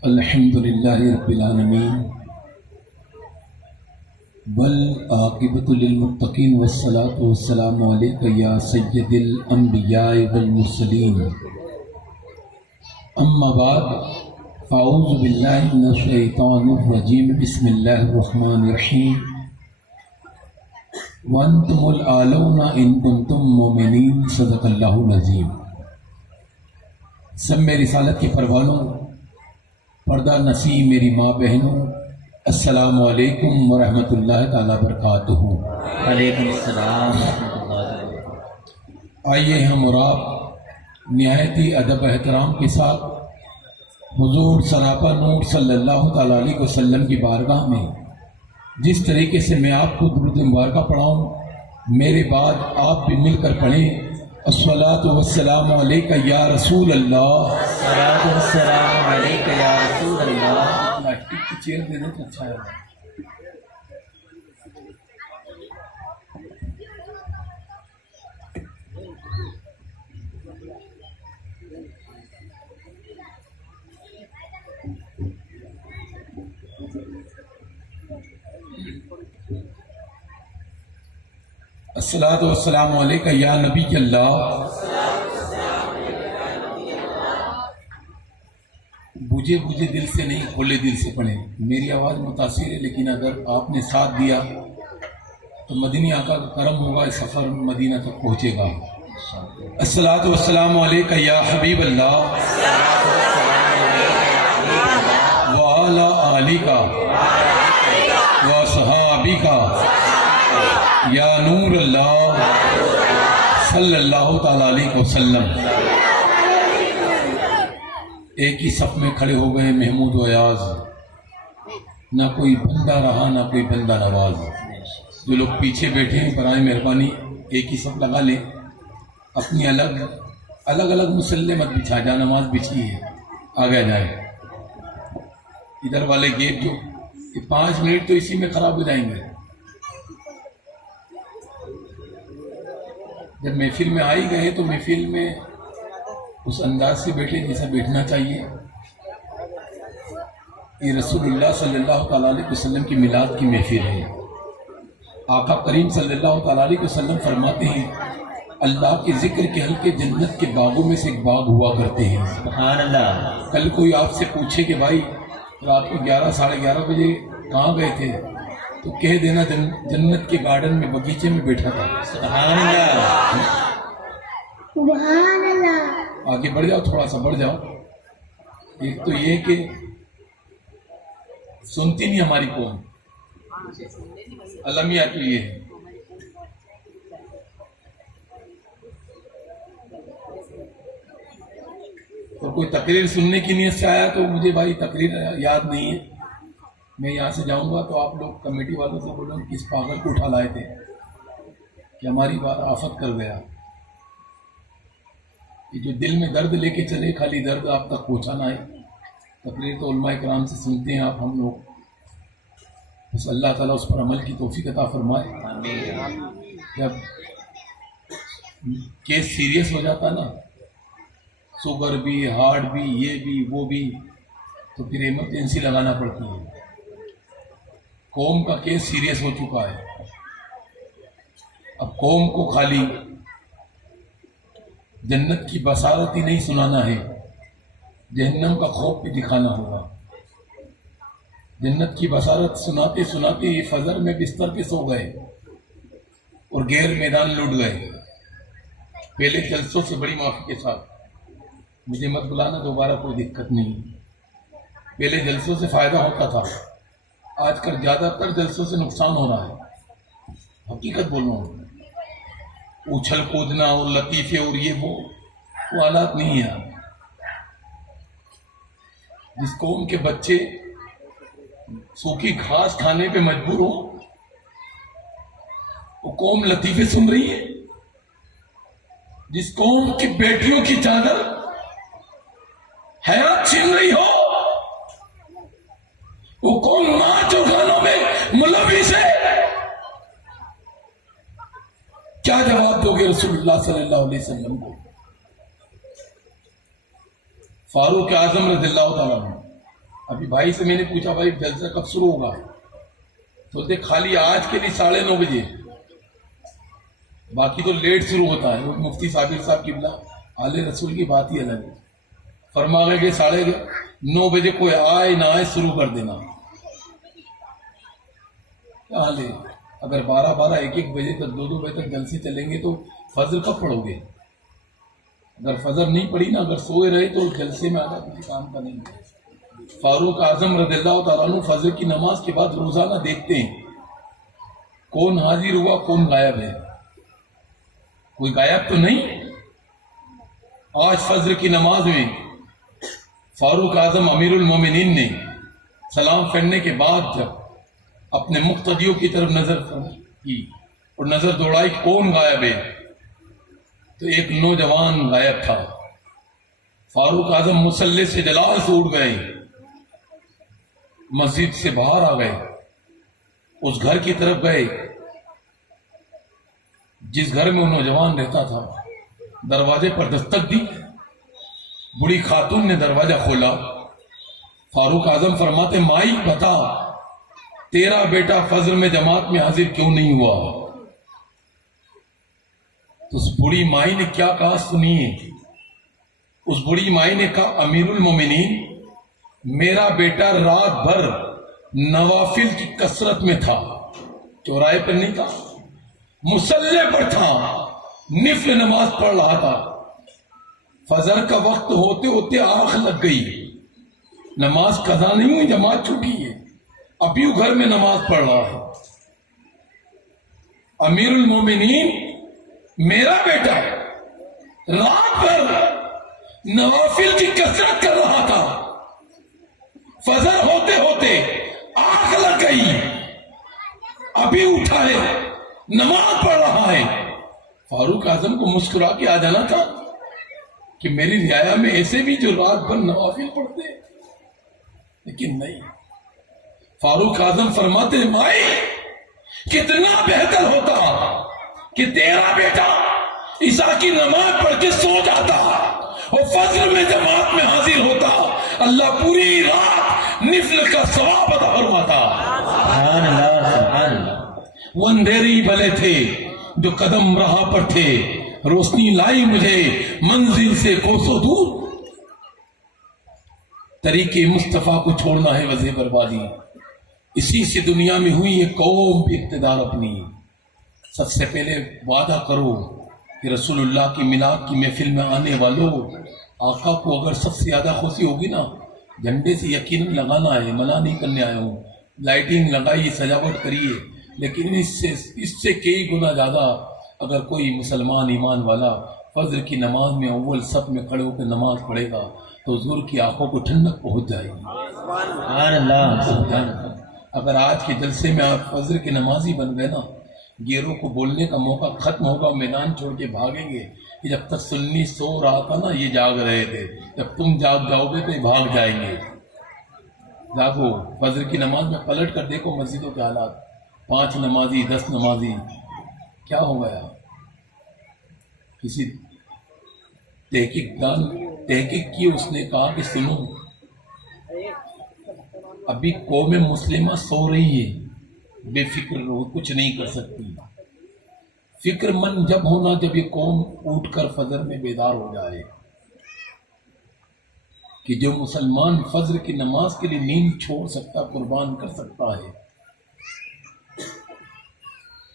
الحمد للہ رب العالمین والعاقبۃ للمتقین والصلاۃ والسلام علیک یا سید الانبیاء والمرسلین، اما بعد فاعوذ باللہ من الشیطان الرجیم، بسم اللہ الرحمن الرحیم، وانتم الاعلون ان کنتم مؤمنین، صدق اللہ العظیم۔ سب میں رسالت کے پروانوں، پردہ نسی میری ماں بہنوں، السلام علیکم ورحمۃ اللہ تعالیٰ وبرکاتہ۔ علیکم السلام ورحمۃ اللہ وبرکاتہ۔ آئیے ہم اور آپ نہایت ہی ادب احترام کے ساتھ حضور سراپا نور صلی اللہ تعالیٰ علیہ وسلم کی بارگاہ میں جس طریقے سے میں آپ کو درود مبارکہ پڑھاؤں، میرے بعد آپ بھی مل کر پڑھیں، الصلاۃ والسلام علیک یا رسول اللہ، الصلاۃ والسلام علیک یا رسول اللہ۔ پلاسٹک کی چیئر دے دیں تو اچھا ہے۔ الصلاۃ والسلام علیک یا نبی اللہ، بوجھے بوجھے دل سے نہیں، کھلے دل سے پڑھیں۔ میری آواز متاثر ہے، لیکن اگر آپ نے ساتھ دیا تو مدنی آقا کا کرم ہوگا، اس سفر مدینہ تک پہنچے گا۔ الصلاۃ والسلام علیک یا حبیب اللہ وعلی آلک وصحابک یا نور اللہ صلی اللہ تعالیٰ علیہ وسلم۔ ایک ہی صف میں کھڑے ہو گئے محمود و ایاز، نہ کوئی بندہ رہا نہ کوئی بندہ نواز۔ جو لوگ پیچھے بیٹھے ہیں برائے مہربانی ایک ہی صف لگا لیں، اپنی الگ مسلح مت بچھا، جا نماز بچھی ہے، آگے جائیں۔ ادھر والے گیٹ جو 5 منٹ تو اسی میں خراب ہو جائیں گے۔ جب محفل میں آئی گئے تو محفل میں اس انداز سے بیٹھے جیسا بیٹھنا چاہیے۔ یہ رسول اللہ صلی اللہ تعالیٰ علیہ وسلم کی میلاد کی محفل ہے۔ آقا کریم صلی اللہ تعالیٰ علیہ وسلم فرماتے ہیں، اللہ کے ذکر کے حلقے جنت کے باغوں میں سے ایک باغ ہوا کرتے ہیں۔ سبحان اللہ۔ کل کوئی آپ سے پوچھے کہ بھائی رات کو 11 ساڑھے 11 بجے کہاں گئے تھے، تو کہہ دینا جنت کے گارڈن میں بغیچے میں بیٹھا تھا۔ سبحان اللہ۔ سبحان اللہ۔ آگے بڑھ جاؤ، تھوڑا سا بڑھ جاؤ۔ ایک تو یہ کہ سنتی نہیں ہماری قوم، المیہ تو یہ ہے۔ اور کوئی تقریر سننے کی نیت سے آیا تو مجھے بھائی تقریر یاد نہیں ہے، میں یہاں سے جاؤں گا تو آپ لوگ کمیٹی والوں سے بولو کہ اس پاگل کو اٹھا لائے تھے کہ ہماری بات آفت کر گیا۔ یہ جو دل میں درد لے کے چلے، خالی درد آپ تک پہنچانا ہے۔ تقریر تو علماء کرام سے سنتے ہیں آپ، ہم لوگ، بس اللہ تعالیٰ اس پر عمل کی توفیق عطا فرمائے۔ جب کیس سیریس ہو جاتا نا، شوگر بھی، ہارٹ بھی، یہ بھی وہ بھی، تو پھر ایمرجنسی لگانا پڑتی ہے۔ قوم کا کیس سیریس ہو چکا ہے. اب قوم کو خالی جنت کی بصارت ہی نہیں سنانا ہے، جہنم کا خوف بھی دکھانا ہوگا. جنت کی بصارت سناتے سناتے یہ فجر میں بستر پہ سو گئے اور غیر میدان لٹ گئے. پہلے جلسوں سے بڑی معافی کے ساتھ، مجھے مت بلانا دوبارہ، کوئی دقت نہیں. پہلے جلسوں سے فائدہ ہوتا تھا، آج کل زیادہ تر جلسوں سے نقصان ہو رہا ہے. حقیقت بول رہا ہوں. اچھل کودنا اور لطیفے اور یہ وہ حالات نہیں ہیں. جس قوم کے بچے سوکھی گھاس کھانے پہ مجبور ہو، وہ قوم لطیفے سن رہی ہے. جس قوم کی بیٹیوں کی چادر حیات چھین رہی ہو، وہ قوم ناچ اور گانوں میں ملوث ہے. کیا جواب دو گے رسول اللہ صلی اللہ علیہ وسلم کو؟ فاروق اعظم رضی اللہ تعالیٰ عنہ، ابھی بھائی سے میں نے پوچھا بھائی جلسہ کب شروع ہوگا؟ تو خالی آج کے لیے 9:30 بجے، باقی تو لیٹ شروع ہوتا ہے. وہ مفتی صابر صاحب قبلہ آل رسول کی بات ہی الگ ہے. فرما گئے کہ 9:30 بجے کوئی آئے نہ آئے شروع کر دینا. کیا حال ہے؟ اگر 12 1 بجے تک 2 بجے تک جلسے چلیں گے تو فجر کب پڑھو گے؟ اگر فجر نہیں پڑھی نا، اگر سوئے رہے تو جلسے میں آنا کسی کام کا نہیں ہے. فاروق اعظم رضی اللہ تعالیٰ عنہ فجر کی نماز کے بعد روزانہ دیکھتے ہیں کون حاضر ہوا کون غائب ہے. کوئی غائب تو نہیں. آج فجر کی نماز میں فاروق اعظم امیر المومنین نے سلام پھیرنے کے بعد جب اپنے مقتدیوں کی طرف نظر کی اور نظر دوڑائی کون غائب ہے، تو ایک نوجوان غائب تھا. فاروق اعظم مصلی سے جلال سے اٹھ گئے، مسجد سے باہر آ گئے، اس گھر کی طرف گئے جس گھر میں وہ نوجوان رہتا تھا. دروازے پر دستک دی، بڑی خاتون نے دروازہ کھولا. فاروق اعظم فرماتے مائی بتا تیرا بیٹا فجر میں جماعت میں حاضر کیوں نہیں ہوا؟ تو اس بڑی مائی نے کیا کہا سنیے. اس بڑی مائی نے کہا امیر المومنین میرا بیٹا رات بھر نوافل کی کثرت میں تھا، چوراہے پر نہیں تھا، مصلی پر تھا، نفل نماز پڑھ رہا تھا. فجر کا وقت ہوتے ہوتے آنکھ لگ گئی، نماز قضا نہیں ہوئی، جماعت چھوٹی ہے، ابھی وہ گھر میں نماز پڑھ رہا ہے. امیر المومنین میرا بیٹا رات بھر نوافل کی کثرت کر رہا تھا، فجر ہوتے ہوتے آنکھ لگ گئی، ابھی اٹھا ہے، نماز پڑھ رہا ہے. فاروق اعظم کو مسکرا کے آ جانا تھا کہ میری رعایا میں ایسے بھی جو رات بھر نوافل پڑھتے، لیکن نہیں. فاروق اعظم فرماتے مائی کتنا بہتر ہوتا کہ تیرا بیٹا عشاء کی نماز پڑھ کے سو جاتا اور فجر میں جماعت میں حاضر ہوتا، اللہ پوری رات نفل کا ثواب عطا فرماتا. سبحان اللہ سبحان اللہ. وہ اندھیرے ہی بھلے تھے جو قدم راہ پر تھے، روشنی لائی مجھے منزل سے کوسوں دور. طریقے مصطفیٰ کو چھوڑنا ہے وجہ بربادی، اسی سے دنیا میں ہوئی یہ قوم بھی اقتدار اپنی. سب سے پہلے وعدہ کرو کہ رسول اللہ کی میلاد کی محفل میں آنے والوں، آقا کو اگر سب سے زیادہ خوشی ہوگی نا، جھنڈے سے یقیناً لگانا ہے، منع نہیں کرنے آیا ہوں، لائٹنگ لگائیے، سجاوٹ کریے، لیکن اس سے کئی گنا زیادہ اگر کوئی مسلمان ایمان والا فجر کی نماز میں اول صف میں کھڑے ہو کے نماز پڑھے گا تو حضور کی آنکھوں کو ٹھنڈک پہنچ جائے گی. سبحان اللہ سبحان اللہ. اگر آج کے جلسے میں آپ فجر کے نمازی بن گئے نا، گیروں کو بولنے کا موقع ختم ہوگا، میدان چھوڑ کے بھاگیں گے کہ جب تک سنی سو رہا تھا نا یہ جاگ رہے تھے، جب تم جاگ جاؤ گے تو یہ بھاگ جائیں گے. جاگو، فجر کی نماز میں پلٹ کر دیکھو مسجدوں کے حالات، 5 نمازی 10 نمازی، کیا ہو گیا؟ کسی تحقیق کی، اس نے کہا کہ سنو ابھی قوم مسلمہ سو رہی ہے، بے فکر رہو، کچھ نہیں کر سکتی۔ فکر مند جب ہونا جب یہ قوم اٹھ کر فجر میں بیدار ہو جائے کہ جو مسلمان فجر کی نماز کے لیے نیند چھوڑ سکتا، قربان کر سکتا ہے،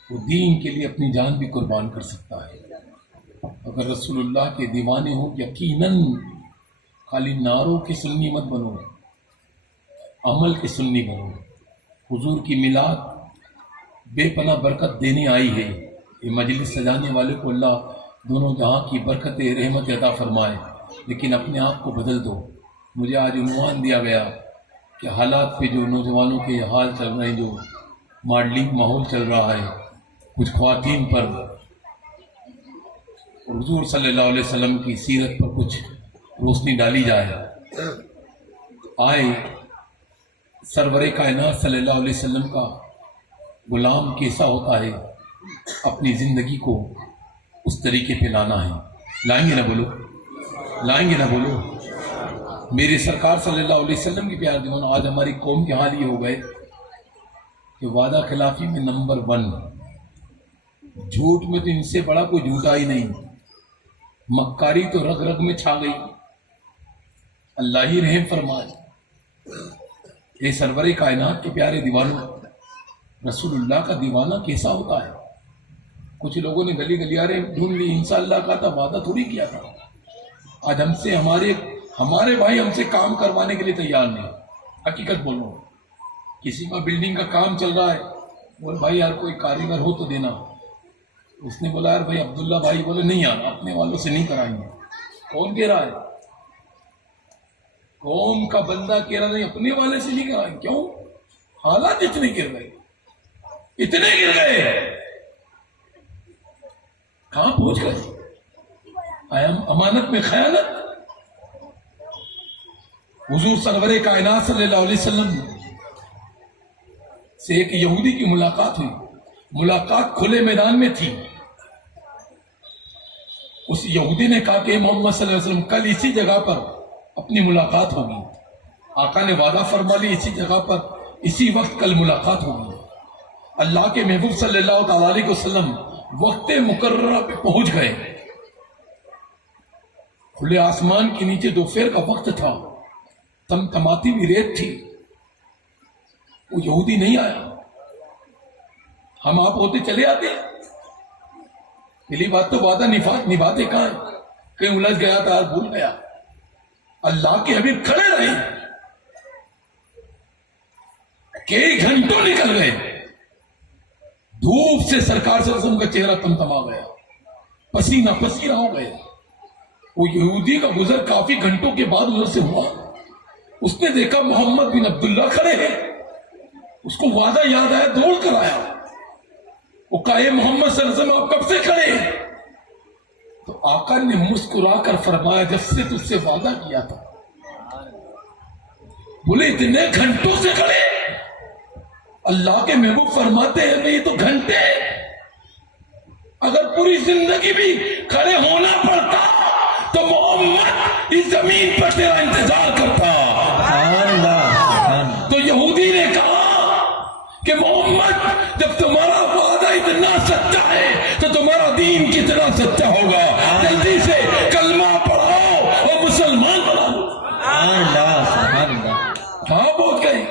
وہ دین کے لیے اپنی جان بھی قربان کر سکتا ہے۔ اگر رسول اللہ کے دیوانے ہو، یقیناً خالی نعروں کی سنی مت بنو، عمل کی سنی بنو۔ حضور کی میلاد بے پناہ برکت دینے آئی ہے، یہ مجلس سجانے والے کو اللہ دونوں جہاں کی برکت رحمت عطا فرمائے، لیکن اپنے آپ کو بدل دو۔ مجھے آج عنوان دیا گیا کہ حالات پہ جو نوجوانوں کے حال چل رہے ہیں، جو ماڈلنگ ماحول چل رہا ہے کچھ خواتین پر، حضور صلی اللہ علیہ وسلم کی سیرت پر کچھ روشنی ڈالی جائے۔ آئے سرور کائنات صلی اللہ علیہ وسلم کا غلام کیسا ہوتا ہے، اپنی زندگی کو اس طریقے پہ لانا ہے۔ لائیں گے نہ بولو، لائیں گے نہ بولو۔ میرے سرکار صلی اللہ علیہ وسلم کی پیار دیوان، آج ہماری قوم کے حال یہ ہو گئے کہ وعدہ خلافی میں نمبر 1، جھوٹ میں تو ان سے بڑا کوئی جھوٹا ہی نہیں، مکاری تو رگ رگ میں چھا گئی۔ اللہ ہی رحم فرمائے۔ اے سرور کائنات کے پیارے دیوانوں، رسول اللہ کا دیوانہ کیسا ہوتا ہے؟ کچھ لوگوں نے گلی گلیارے ڈھونڈ لی، انشاءاللہ کا تھا، وعدہ تھوڑی کیا تھا۔ آج ہم سے ہمارے بھائی ہم سے کام کروانے کے لیے تیار نہیں۔ حقیقت بولو، کسی کا بلڈنگ کا کام چل رہا ہے، بول بھائی یار کوئی کاریگر ہو تو دینا۔ اس نے بولا یار بھائی عبداللہ بھائی، بولے نہیں یار اپنے والوں سے نہیں کرائیں گے۔ کون کہہ رہا ہے؟ قوم کا بندہ کہہ رہا نہیں اپنے والے سے نہیں کرائیں۔ کیوں؟ حالات اتنے گر گئے، اتنے گر گئے، کہاں پہنچ گئے؟ امانت میں خیانت۔ حضور سرور کائنات صلی اللہ علیہ وسلم سے ایک یہودی کی ملاقات ہوئی، ملاقات کھلے میدان میں تھی۔ اس یہودی نے کہا کہ محمد صلی اللہ علیہ وسلم کل اسی جگہ پر اپنی ملاقات ہوگی۔ آقا نے وعدہ فرما لی اسی جگہ پر اسی وقت کل ملاقات ہوگی۔ اللہ کے محبوب صلی اللہ تعالی علیہ وسلم وقت مقررہ پہ پہنچ گئے۔ کھلے آسمان کے نیچے دوپہر کا وقت تھا، تمتماتی بھی ریت تھی، وہ یہودی نہیں آیا۔ ہم آپ ہوتے چلے آتے، پہلی بات تو وعدہ نبھاتے کہاں ہے؟ کہیں الجھ گیا تھا، بھول گیا۔ اللہ کے حبیب کھڑے رہے، کئی گھنٹوں نکل گئے، دھوپ سے سرکار صلی اللہ علیہ وسلم کا چہرہ تمتما گیا، پسینہ پسینہ ہو گئے۔ وہ یہودی کا گزر کافی گھنٹوں کے بعد ادھر سے ہوا، اس نے دیکھا محمد بن عبداللہ کھڑے ہیں، اس کو وعدہ یاد آیا، دوڑ کر آیا۔ وہ کہا اے محمد صلی اللہ علیہ وسلم آپ کب سے کھڑے ہیں؟ تو آقا نے مسکرا کر فرمایا جب سے تجھ سے وعدہ کیا تھا۔ بولے اتنے گھنٹوں سے کھڑے؟ اللہ کے محبوب فرماتے ہیں یہ تو گھنٹے، اگر پوری زندگی بھی کھڑے ہونا پڑتا تو محمد اس زمین پر تیرا انتظار کرتا۔ تو یہودی نے کہا کہ محمد جب تمہارا وعدہ اتنا سچا ہے تو تمہارا دین کتنا سچا ہوگا، جلدی سے کلمہ پڑھاؤ اور مسلمان بناؤ۔ کہاں پہنچ گئے؟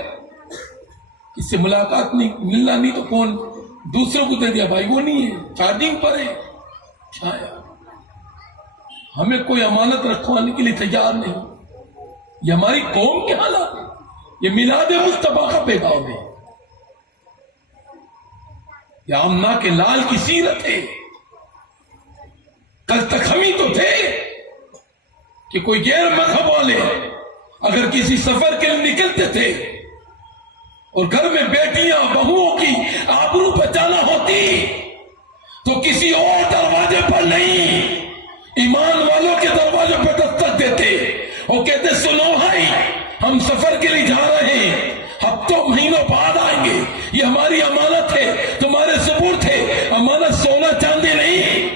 اس سے ملاقات نہیں، ملنا نہیں تو کون دوسروں کو دے دیا، بھائی وہ نہیں ہے، چارجنگ پر ہے۔ ہمیں کوئی امانت رکھوانے کے لیے تیار نہیں۔ یہ ہماری قوم کے حالات ہے، یہ میلاد مصطفیٰ کا پیغام ہے، یہ آمنہ کے لال کی سیرت ہے۔ کل تک ہم ہی تو تھے کہ کوئی غیر مذہب والے اگر کسی سفر کے لیے نکلتے تھے اور گھر میں بیٹیاں بہوؤں کی آبرو بچانا ہوتی تو کسی اور دروازے پر نہیں، ایمان والوں کے دروازے پر دستک دیتے اور کہتے سنو بھائی ہم سفر کے لیے جا رہے ہیں، ہفتوں مہینوں بعد آئیں گے، یہ ہماری امانت ہے، تمہارے سپرد ہے۔ امانت سونا چاندی نہیں،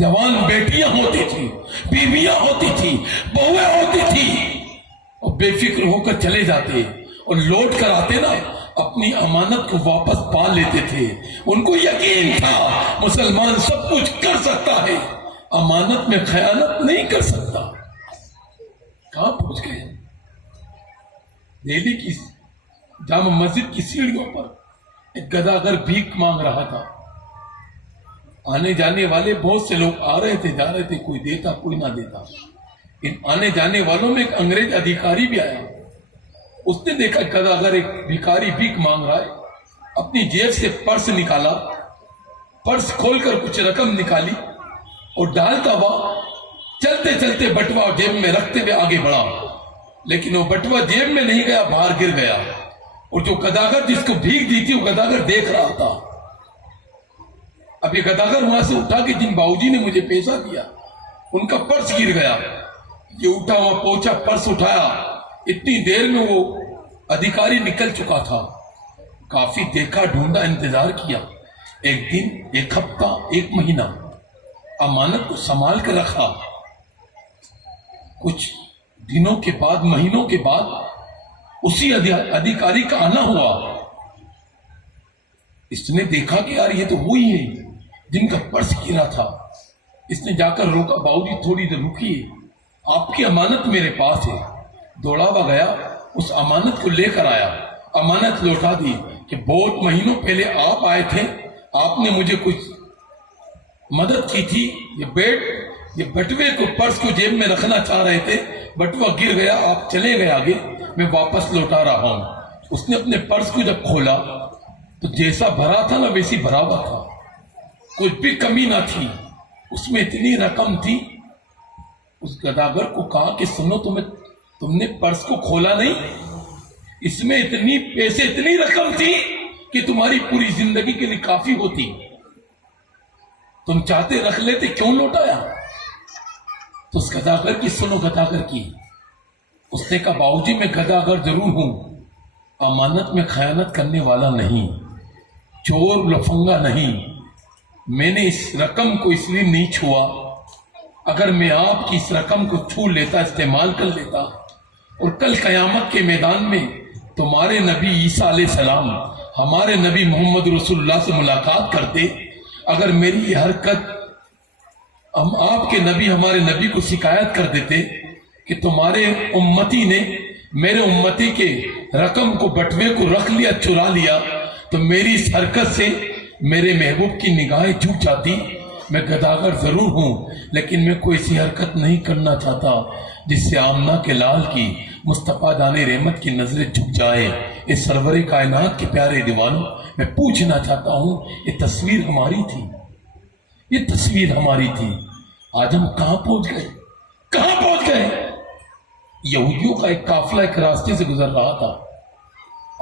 جوان بیٹیاں ہوتی تھی، بیویاں ہوتی تھی، بہویں ہوتی تھی، اور بے فکر ہو کر چلے جاتے اور لوٹ کر آتے نا، اپنی امانت کو واپس پا لیتے تھے. ان کو یقین تھا مسلمان سب کچھ کر سکتا ہے، امانت میں خیانت نہیں کر سکتا. کہاں پہنچ گئے؟ دہلی کی جامع مسجد کی سیڑھیوں پر ایک گداگر بھیک مانگ رہا تھا. آنے جانے والے بہت سے لوگ آ رہے تھے، جا رہے تھے، کوئی دیتا کوئی نہ دیتا. ان آنے جانے والوں میں ایک انگریز ادھیکاری بھی آیا. اس نے دیکھا گداگر ایک بھیکاری بھیک مانگ رہا ہے. اپنی جیب سے پرس نکالا، پرس کھول کر کچھ رقم نکالی اور ڈالتا ہوا چلتے چلتے بٹوا جیب میں رکھتے ہوئے آگے بڑھا. لیکن وہ بٹوا جیب میں نہیں گیا، باہر گر گیا. اور جو گداگر جس کو بھیک دی تھی وہ گداگر دیکھ رہا تھا. اب یہ گداگر وہاں سے اٹھا کہ جن باؤجی نے مجھے پیسہ دیا ان کا پرس گر گیا. یہ اٹھا ہوا پہنچا، پرس اٹھایا. اتنی دیر میں وہ ادھیکاری نکل چکا تھا. کافی دیکھا، ڈھونڈا، انتظار کیا. ایک دن، ایک ہفتہ، ایک مہینہ امانت کو سنبھال کر رکھا. کچھ دنوں کے بعد، مہینوں کے بعد اسی ادھیکاری کا آنا ہوا. اس نے دیکھا کہ یار یہ تو وہی ہے جن کا پرس گرا تھا. اس نے جا کر روکا، باؤجی تھوڑی دیر رکیے، آپ کی امانت میرے پاس ہے. دوڑا ہوا گیا، اس امانت کو لے کر آیا، امانت لوٹا دی کہ بہت مہینوں پہلے آپ آئے تھے، آپ نے مجھے کچھ مدد کی تھی. یہ بٹوے کو، پرس کو جیب میں رکھنا چاہ رہے تھے، بٹوا گر گیا، آپ چلے گئے آگے، میں واپس لوٹا رہا ہوں. اس نے اپنے پرس کو جب کھولا تو جیسا بھرا تھا نا ویسی بھرا ہوا تھا، کچھ بھی کمی نہ تھی. اس میں اتنی رقم تھی. اس گداگر کو کہا کہ سنو، تم نے پرس کو کھولا نہیں، اس میں اتنی پیسے، اتنی رقم تھی کہ تمہاری پوری زندگی کے لیے کافی ہوتی. تم چاہتے رکھ لیتے، کیوں لوٹایا؟ تو اس گداگر کی سنو، گداگر کی. اس نے کہا باؤجی میں گداگر ضرور ہوں، امانت میں خیانت کرنے والا نہیں، چور لفنگا نہیں. میں نے اس رقم کو اس لیے نہیں چھوا، اگر میں آپ کی اس رقم کو چھو لیتا، استعمال کر لیتا، اور کل قیامت کے میدان میں تمہارے نبی عیسیٰ علیہ السلام ہمارے نبی محمد رسول اللہ سے ملاقات کرتے، اگر میری یہ حرکت ہم آپ کے نبی، ہمارے نبی کو شکایت کر دیتے کہ تمہارے امتی نے میرے امتی کے رقم کو، بٹوے کو رکھ لیا، چرا لیا، تو میری اس حرکت سے میرے محبوب کی نگاہیں جھک جاتی. میں گداگر ضرور ہوں لیکن میں کوئی ایسی حرکت نہیں کرنا چاہتا جس سے آمنہ کے لال کی، مصطفیٰ دان رحمت کی نظریں جھک جائے. اس سرور کائنات کے پیارے دیوانوں، میں پوچھنا چاہتا ہوں، یہ تصویر ہماری تھی، یہ تصویر ہماری تھی. آج ہم کہاں پہنچ گئے؟ کہاں پہنچ گئے؟ یہودیوں کا ایک قافلہ ایک راستے سے گزر رہا تھا.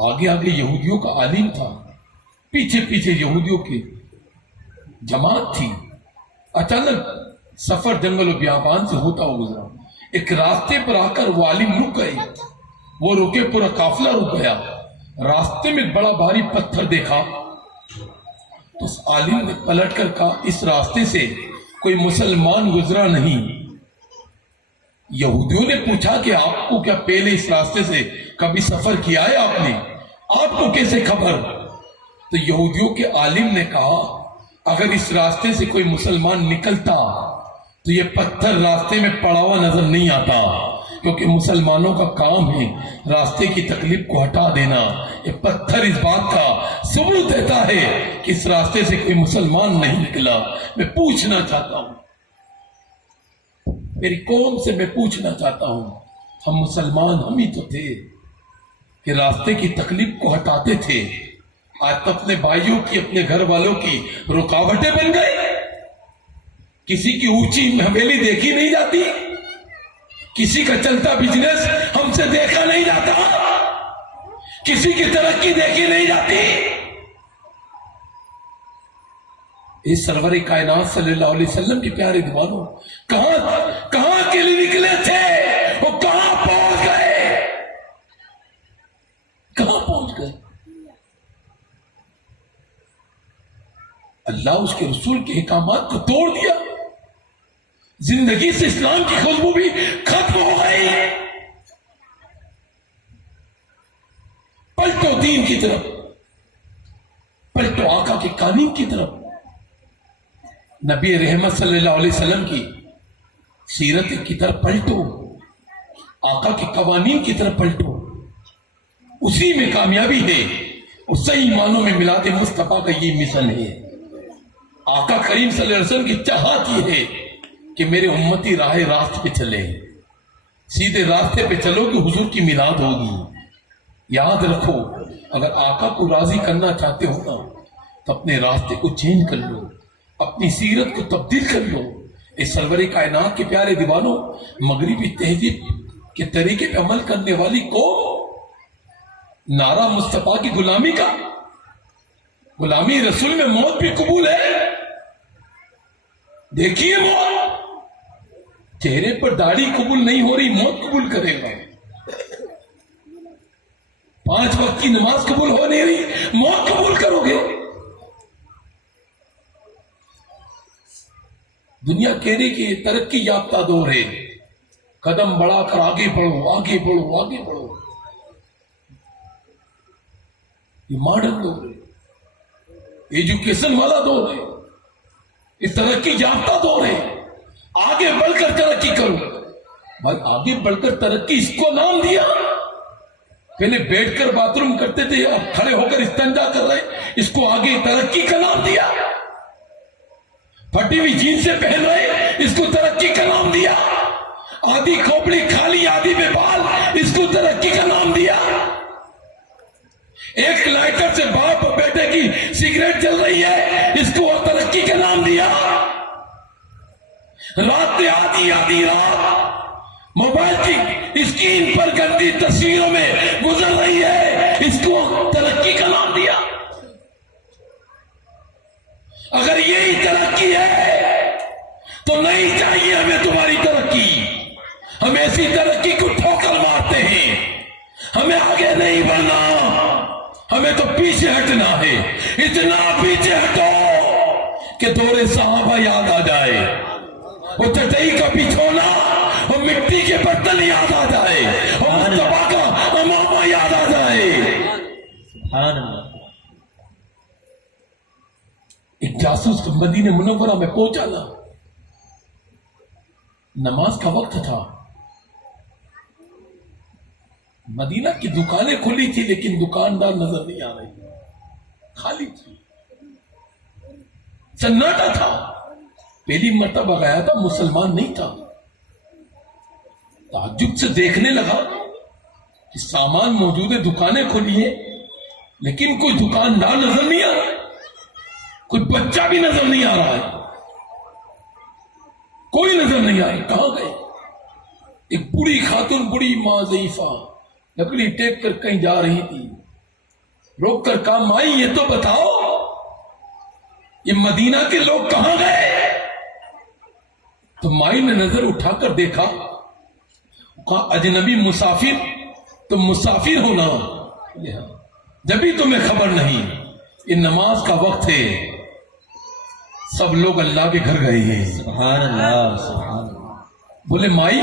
آگے آگے یہودیوں کا عالم تھا، پیچھے پیچھے یہودیوں کی جماعت تھی. اچانک سفر جنگل و بیابان سے ہوتا ہوا گزرا. ایک راستے پر آ کر وہ عالم رک گئے. وہ رکے، پورا قافلہ رک گیا. راستے میں بڑا بھاری پتھر دیکھا تو اس عالم نے پلٹ کر کہا اس راستے سے کوئی مسلمان گزرا نہیں. یہودیوں نے پوچھا کہ آپ کو کیا پہلے اس راستے سے کبھی سفر کیا ہے آپ نے؟ آپ کو کیسے خبر؟ تو یہودیوں کے عالم نے کہا اگر اس راستے سے کوئی مسلمان نکلتا تو یہ پتھر راستے میں پڑا ہوا نظر نہیں آتا، کیونکہ مسلمانوں کا کام ہے راستے کی تکلیف کو ہٹا دینا. یہ پتھر اس بات کا ثبوت دیتا ہے کہ اس راستے سے کوئی مسلمان نہیں نکلا. میں پوچھنا چاہتا ہوں، میری قوم سے میں پوچھنا چاہتا ہوں، ہم مسلمان ہم ہی تو تھے کہ راستے کی تکلیف کو ہٹاتے تھے. آج تو اپنے بھائیوں کی، اپنے گھر والوں کی رکاوٹیں بن گئی. کسی کی اونچی حویلی دیکھی نہیں جاتی، کسی کا چلتا بزنس ہم سے دیکھا نہیں جاتا، کسی کی ترقی دیکھی نہیں جاتی. اس سرور کائنات صلی اللہ علیہ وسلم کے پیارے دیوانوں، کہاں کے لیے نکلے تھے، وہ کہاں پہنچ گئے؟ کہاں پہنچ گئے؟ اللہ اس کے رسول کے احکامات کو توڑ دیا، زندگی سے اسلام کی خوشبو بھی ختم ہو گئی. پل پلٹو دین کی طرف، پلٹو آقا کے قانون کی طرف، نبی رحمت صلی اللہ علیہ وسلم کی سیرت کی طرف پلٹو، آقا کے قوانین کی طرف پلٹو، اسی میں کامیابی ہے، اور صحیح معنوں میں میلاد مصطفیٰ کا یہ مشن ہے۔ آقا کریم صلی اللہ علیہ وسلم کی چاہت یہ ہے کہ میرے امتی راہ راست پہ چلے، سیدھے راستے پہ چلو کہ حضور کی میلاد ہوگی۔ یاد رکھو، اگر آقا کو راضی کرنا چاہتے ہو نا تو اپنے راستے کو چینج کر لو، اپنی سیرت کو تبدیل کر لو۔ اے سرور کائنات کے پیارے دیوانوں، مغربی تہذیب کے طریقے پہ عمل کرنے والی قوم نعرہ مصطفیٰ کی غلامی کا، غلامی رسول میں موت بھی قبول ہے۔ دیکھیے موت، چہرے پر داڑھی قبول نہیں ہو رہی، موت قبول کرے گا۔ 5 وقت کی نماز قبول ہو نہیں رہی، موت قبول کرو گے۔ دنیا کہہ رہی کہ یہ ترقی یافتہ دور ہے، قدم بڑھا کر آگے بڑھو، آگے بڑھو، آگے بڑھو۔ یہ ماڈرن دور ہے، ایجوکیشن والا دور ہے، یہ ترقی یافتہ دور ہے۔ آگے بڑھ کر ترقی کرو۔ بھائی آگے بڑھ کر ترقی اس کو نام دیا؟ پہلے بیٹھ کر باتھ روم کرتے تھے، اب کھڑے ہو کر استنجا کر رہے، اس کو آگے ترقی کا نام دیا؟ پھٹی ہوئی جینس سے پہن رہے، اس کو ترقی کا نام دیا؟ آدھی کھوپڑی کھالی آدھی بے بال، اس کو ترقی کا نام دیا؟ ایک لائٹر سے باپ اور بیٹے کی سگریٹ چل رہی ہے، اس کو ترقی کا نام دیا؟ رات آدھی رات موبائل کی اسکرین پر گندی تصویروں میں گزر رہی ہے، اس کو ترقی کا نام دیا؟ اگر یہی ترقی ہے تو نہیں چاہیے ہمیں تمہاری ترقی۔ ہم ایسی ترقی کو ٹھوکر مارتے ہیں، ہمیں آگے نہیں بڑھنا، ہمیں تو پیچھے ہٹنا ہے۔ اتنا پیچھے ہٹو کہ دور صحابہ یاد آ جائے، وہ چٹائی کا بچھونا، وہ مٹی کے برتن یاد آ جائے، وہ مصطفیٰ کا امامہ یاد آ جائے۔ سبحان اللہ۔ ایک جاسوس مدینہ منورہ میں پہنچا نا، نماز کا وقت تھا، مدینہ کی دکانیں کھلی تھی لیکن دکاندار نظر نہیں آ رہے، خالی تھی، سناٹا تھا۔ پہلی مرتبہ گیا تھا، مسلمان نہیں تھا، تعجب سے دیکھنے لگا کہ سامان موجود ہے، دکانیں کھلی ہیں لیکن کوئی دکاندار نظر نہیں آ رہا، کوئی بچہ بھی نظر نہیں آ رہا ہے، کوئی نظر نہیں آ رہا۔ کہاں گئے؟ ایک بڑی خاتون، بڑی ماں ضعیفہ، لکڑی ٹیک کر کہیں جا رہی تھی، روک کر کہا مائی یہ تو بتاؤ یہ مدینہ کے لوگ کہاں گئے؟ تو مائی نے نظر اٹھا کر دیکھا، کہا اجنبی مسافر، تم مسافر ہو نا، جبھی تمہیں خبر نہیں، یہ نماز کا وقت ہے، سب لوگ اللہ کے گھر گئے ہیں۔ سبحان اللہ، سبحان اللہ۔ بولے مائی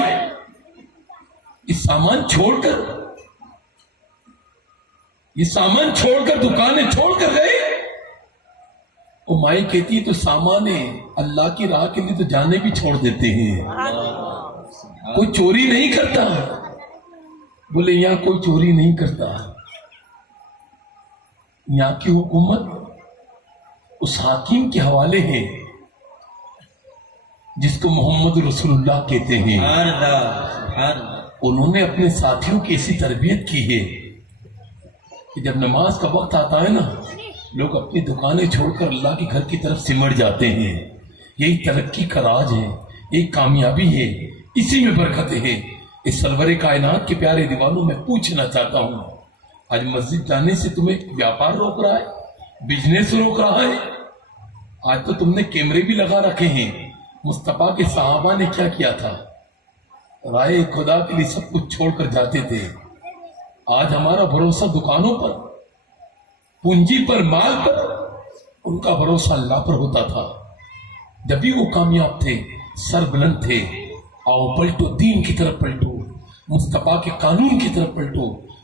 یہ سامان چھوڑ کر، یہ سامان چھوڑ کر، دکانیں چھوڑ کر گئے؟ وہ مائی کہتی تو سامان ہے، اللہ کی راہ کے لیے تو جانے بھی چھوڑ دیتے ہیں، کوئی چوری نہیں کرتا۔ بولے یہاں کوئی چوری نہیں کرتا، یہاں کی حکومت اس حاکم کے حوالے ہے جس کو محمد رسول اللہ کہتے ہیں۔ سبحان اللہ، سبحان اللہ۔ انہوں نے اپنے ساتھیوں کی ایسی تربیت کی ہے کہ جب نماز کا وقت آتا ہے نا، لوگ اپنی دکانیں چھوڑ کر اللہ کے گھر کی طرف سمٹ جاتے ہیں۔ یہی ترقی کا راج ہے، یہی کامیابی ہے، اسی میں برکتیں ہیں۔ اس سرور کائنات کے پیارے دیوانوں میں پوچھنا چاہتا ہوں، آج مسجد جانے سے تمہیں ویاپار روک رہا ہے، بزنس روک رہا ہے؟ آج تو تم نے کیمرے بھی لگا رکھے ہیں۔ مصطفیٰ کے صحابہ نے کیا کیا تھا؟ رائے خدا کے لیے سب کچھ چھوڑ کر جاتے تھے۔ آج ہمارا بھروسہ دکانوں پر، پونجی پر، مال پر، ان کا بھروسہ اللہ پر ہوتا تھا۔ جب بھی وہ کامیاب تھے، سر بلند تھے۔ آؤ پلٹو، دین کی طرف پلٹو، مصطفیٰ کے قانون کی طرف پلٹو،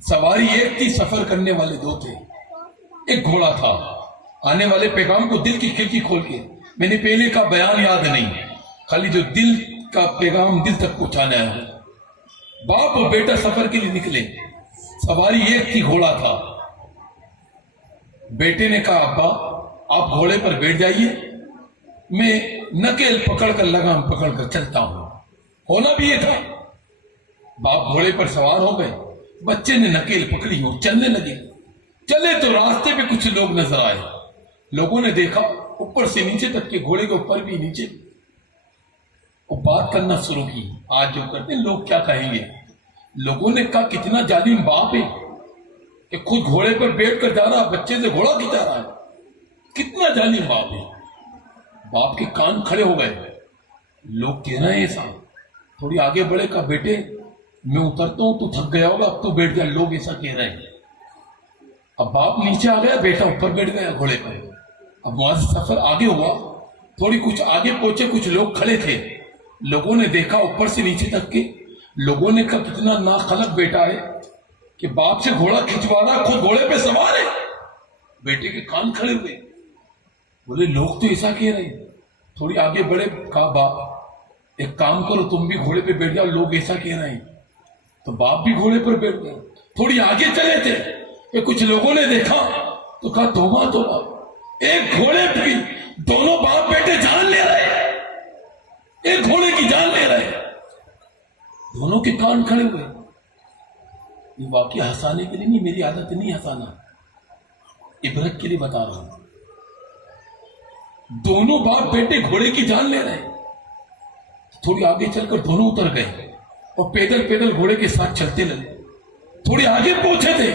سواری ایک تھی, سفر کرنے والے دو تھے. ایک گھوڑا تھا. آنے والے پیغام کو دل کی کھڑکی کھول کے, میں نے پہلے کا بیان یاد نہیں, خالی جو دل کا پیغام دل تک پہنچانا ہے. باپ اور بیٹا سفر کے لیے نکلے. سواری ایک تھی, گھوڑا تھا. بیٹے نے کہا ابا آپ گھوڑے پر بیٹھ جائیے, میں نکیل پکڑ کر لگام پکڑ کر چلتا ہوں. ہونا بھی یہ تھا. باپ گھوڑے پر سوار ہو گئے, بچے نے نکیل پکڑی اور چلنے لگے. چلے تو راستے پہ کچھ لوگ نظر آئے. لوگوں نے دیکھا اوپر سے نیچے تک کے, گھوڑے کے اوپر بھی نیچے بھی. وہ بات کرنا شروع کی. آج جو کرتے ہیں لوگ کیا کہیں گے. لوگوں نے کہا کتنا ظالم باپ ہے کہ خود گھوڑے پر بیٹھ کر جا رہا, بچے سے گھوڑا کھینچا رہا ہے. کتنا ظالم باپ ہے. باپ کے کان کھڑے ہو گئے. لوگ کہہ رہے ہیں ایسا. تھوڑی آگے بڑھے, کہا بیٹے میں اترتا ہوں, تو تھک گیا ہوگا, اب تو بیٹھ جا. لوگ ایسا کہہ رہے ہیں. اب باپ نیچے آ گیا, بیٹا اوپر بیٹھ گیا گھوڑے پر. اب وہاں سے سفر آگے ہوا. تھوڑی کچھ آگے پہنچے, کچھ لوگ کھڑے تھے. لوگوں نے دیکھا اوپر سے نیچے تک کے. لوگوں نے کہا کتنا ناخلق بیٹا ہے کہ باپ سے گھوڑا کھنچوا رہا, خود گھوڑے پہ سوار ہے. بیٹے کے کان کھڑے ہوئے. بولے لوگ تو ایسا کہہ رہے ہیں. تھوڑی آگے بڑھے, کہا باپ ایک کام کرو, تم بھی گھوڑے پہ بیٹھ جاؤ, لوگ ایسا کہہ رہے ہیں. تو باپ بھی گھوڑے پر بیٹھ گئے. تھوڑی آگے چلے تھے کہ کچھ لوگوں نے دیکھا تو کہا توبہ توبہ, ایک گھوڑے پہ دونوں باپ بیٹے جان لے رہے ہیں, ایک گھوڑے کی جان لے رہے ہیں. دونوں کے کان کھڑے ہوئے. یہ واقعہ ہنسانے کے لیے نہیں, میری عادت نہیں ہنسانا, عبرت کے لیے بتا رہا ہوں. دونوں باپ بیٹے گھوڑے کی جان لے رہے ہیں. تھوڑی آگے چل کر دونوں اتر گئے اور پیدل پیدل گھوڑے کے ساتھ چلتے لگے. تھوڑی آگے پہنچے تھے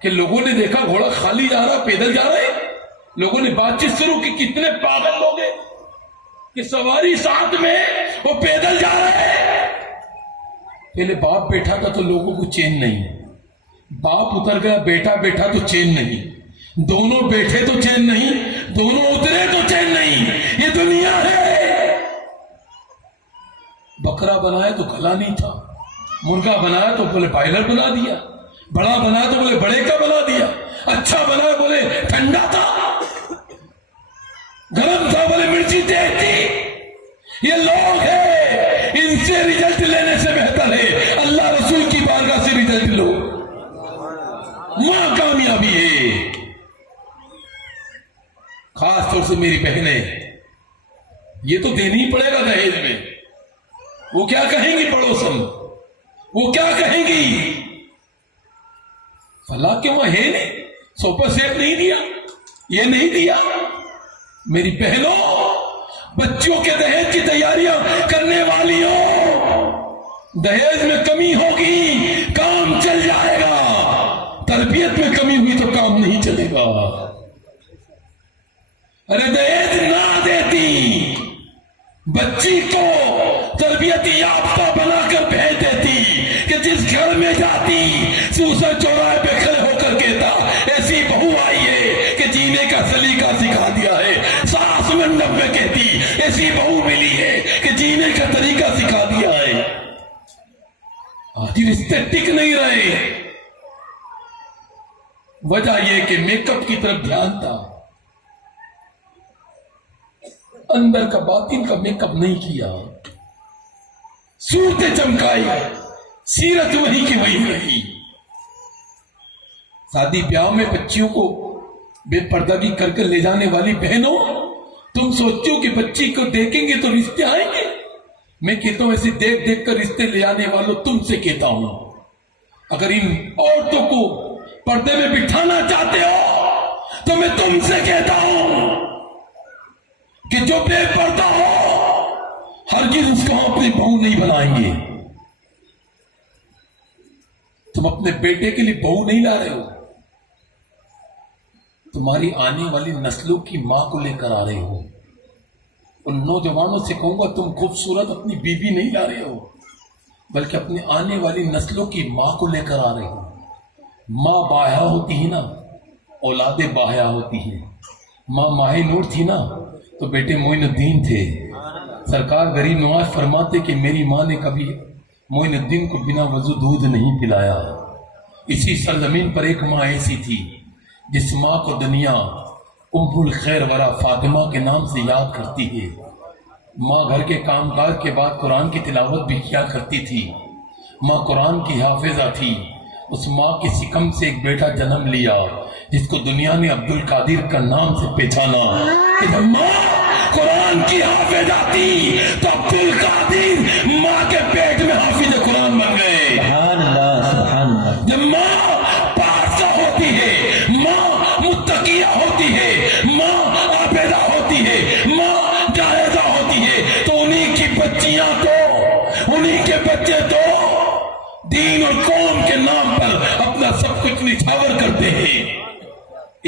کہ لوگوں نے دیکھا گھوڑا خالی جا رہا, پیدل جا رہے. لوگوں نے بات چیت شروع کی, کتنے پاگل لوگ ہیں کہ سواری ساتھ میں وہ پیدل جا رہے ہیں. پہلے باپ بیٹھا تھا تو لوگوں کو چین نہیں, باپ اتر گیا, بیٹا بیٹھا تو چین نہیں, دونوں بیٹھے تو چین نہیں, دونوں اترے تو چین نہیں. یہ دنیا ہے. بکرا بنایا تو کھلا نہیں تھا, مرغا بنایا تو بولے بائلر بنا دیا, بڑا بنایا تو بولے بڑے کا بنا دیا, اچھا بنایا بولے ٹھنڈا تھا, گرم تھا بولے مرچی تیز تھی. یہ لوگ ہیں, ان سے رزلٹ لینے سے بہتر ہے اللہ رسول کی بارگاہ سے رزلٹ لو. وہاں کامیابی ہے. خاص طور سے میری بہنیں, یہ تو دینا ہی پڑے گا دہیج میں. وہ کیا کہیں گی پڑوسن, وہ کیا کہیں گی, فلاں کے وہاں ہے نہیں, سوپر سیٹ نہیں دیا, یہ نہیں دیا. میری بہنوں, بچوں کے دہیج کی تیاریاں کرنے والی ہو, دہیج میں کمی ہوگی کام چل جائے گا, تربیت میں کمی ہوئی تو کام نہیں چلے گا. ارے دہیج نہ دیتی, بچی کو تربیت یافتہ بنا کر بھیج دیتی کہ جس گھر میں جاتی سوسن چوراہے پہ کھڑے ہو کر کہتا ایسی بہو آئی ہے کہ جینے کا سلیقہ سکھا دیا ہے. ساس منڈپ میں کہتی ایسی بہو ملی ہے کہ جینے کا طریقہ سکھا دیا ہے. آج رشتے ٹک نہیں رہے. وجہ یہ کہ میک اپ کی طرف دھیان تھا, اندر کا باطن کا میک اپ نہیں کیا, صورتیں چمکائی, سیرت وہی کی وہی رہی. شادی بیاہ میں بچیوں کو بے پردگی کر کے لے جانے والی بہنوں, تم سوچو کہ بچی کو دیکھیں گے تو رشتے آئیں گے. میں کہتا ہوں ایسے دیکھ دیکھ کر رشتے لے آنے والوں تم سے کہتا ہوں, اگر ان عورتوں کو پردے میں بٹھانا چاہتے ہو تو میں تم سے کہتا ہوں کہ جو بے پردہ ہو ہرگز اس کو اپنی بہو نہیں بنائیں گے. تم اپنے بیٹے کے لیے بہو نہیں لا رہے ہو, تمہاری آنے والی نسلوں کی ماں کو لے کر آ رہے ہو. ان نوجوانوں سے کہوں گا تم خوبصورت اپنی بیوی نہیں لا رہے ہو, بلکہ اپنے آنے والی نسلوں کی ماں کو لے کر آ رہے ہو. ماں باحیا ہوتی ہے نا, اولادیں باحیا ہوتی ہیں. ماں ماہ نور تھی نا تو بیٹے معین الدین تھے. سرکار غریب نواز فرماتے کہ میری ماں نے کبھی معین الدین کو بنا وضو دودھ نہیں پلایا. اسی سرزمین پر ایک ماں ایسی تھی جس ماں کو دنیا ام الخیر ورا فاطمہ کے نام سے یاد کرتی ہے. ماں گھر کے کام کاج کے بعد قرآن کی تلاوت بھی کیا کرتی تھی. ماں قرآن کی حافظہ تھی. اس ماں کی سکم سے ایک بیٹا جنم لیا جس کو دنیا نے عبد القادر کا نام سے پہچانا. کہ جب ماں قرآن کی حافظہ تھی تو عبد القادر ماں کے پیٹ میں حافظ قرآن بن گئے. سبحان اللہ سبحان اللہ. جب ماں پارسا ہوتی ہے، ماں متقیہ ہوتی ہے، ماں عابدہ ہوتی ہے، ماں جاہدہ ہوتی ہے، تو انہی کی بچیاں تو انہی کے بچے تو دین اور قوم کے نام پر اپنا سب کچھ نچھاور کرتے ہیں.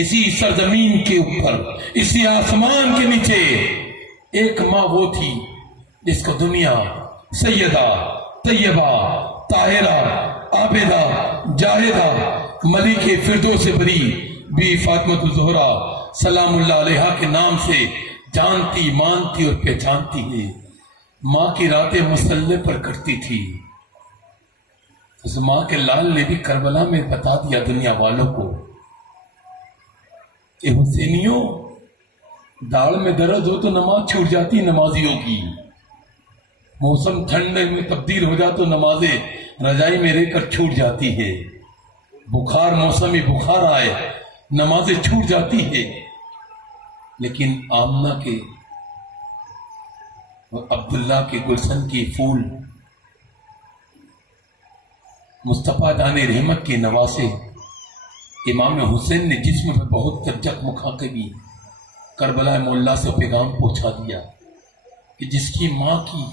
اسی سرزمین کے اوپر، اسی آسمان کے نیچے ایک ماں وہ تھی جس کو دنیا سیدہ، طیبہ، طاہرہ، عابدہ، جاہدہ، ملک فردوس بری بی فاطمہ الزہرا سلام اللہ علیہا کے نام سے جانتی، مانتی اور پہچانتی ہے. ماں کی راتیں مصلے پر کٹتی تھی. اس ماں کے لال نے بھی کربلا میں بتا دیا دنیا والوں کو کہ حسینیوں، داڑ میں درد ہو تو نماز چھوٹ جاتی نمازیوں کی. موسم ٹھنڈ میں تبدیل ہو جا تو نمازیں رضائی میں رہ کر چھوٹ جاتی ہے. بخار، موسمی بخار آئے، نمازیں چھوٹ جاتی ہے. لیکن آمنہ کے اور عبداللہ کے گلشن کی پھول، مصطفیٰ دان رحمت کے نواسے امام حسین نے جسم میں بہت زخم کھا کے بھی کربلا مولا سے پیغام پہنچا دیا کہ جس کی ماں کی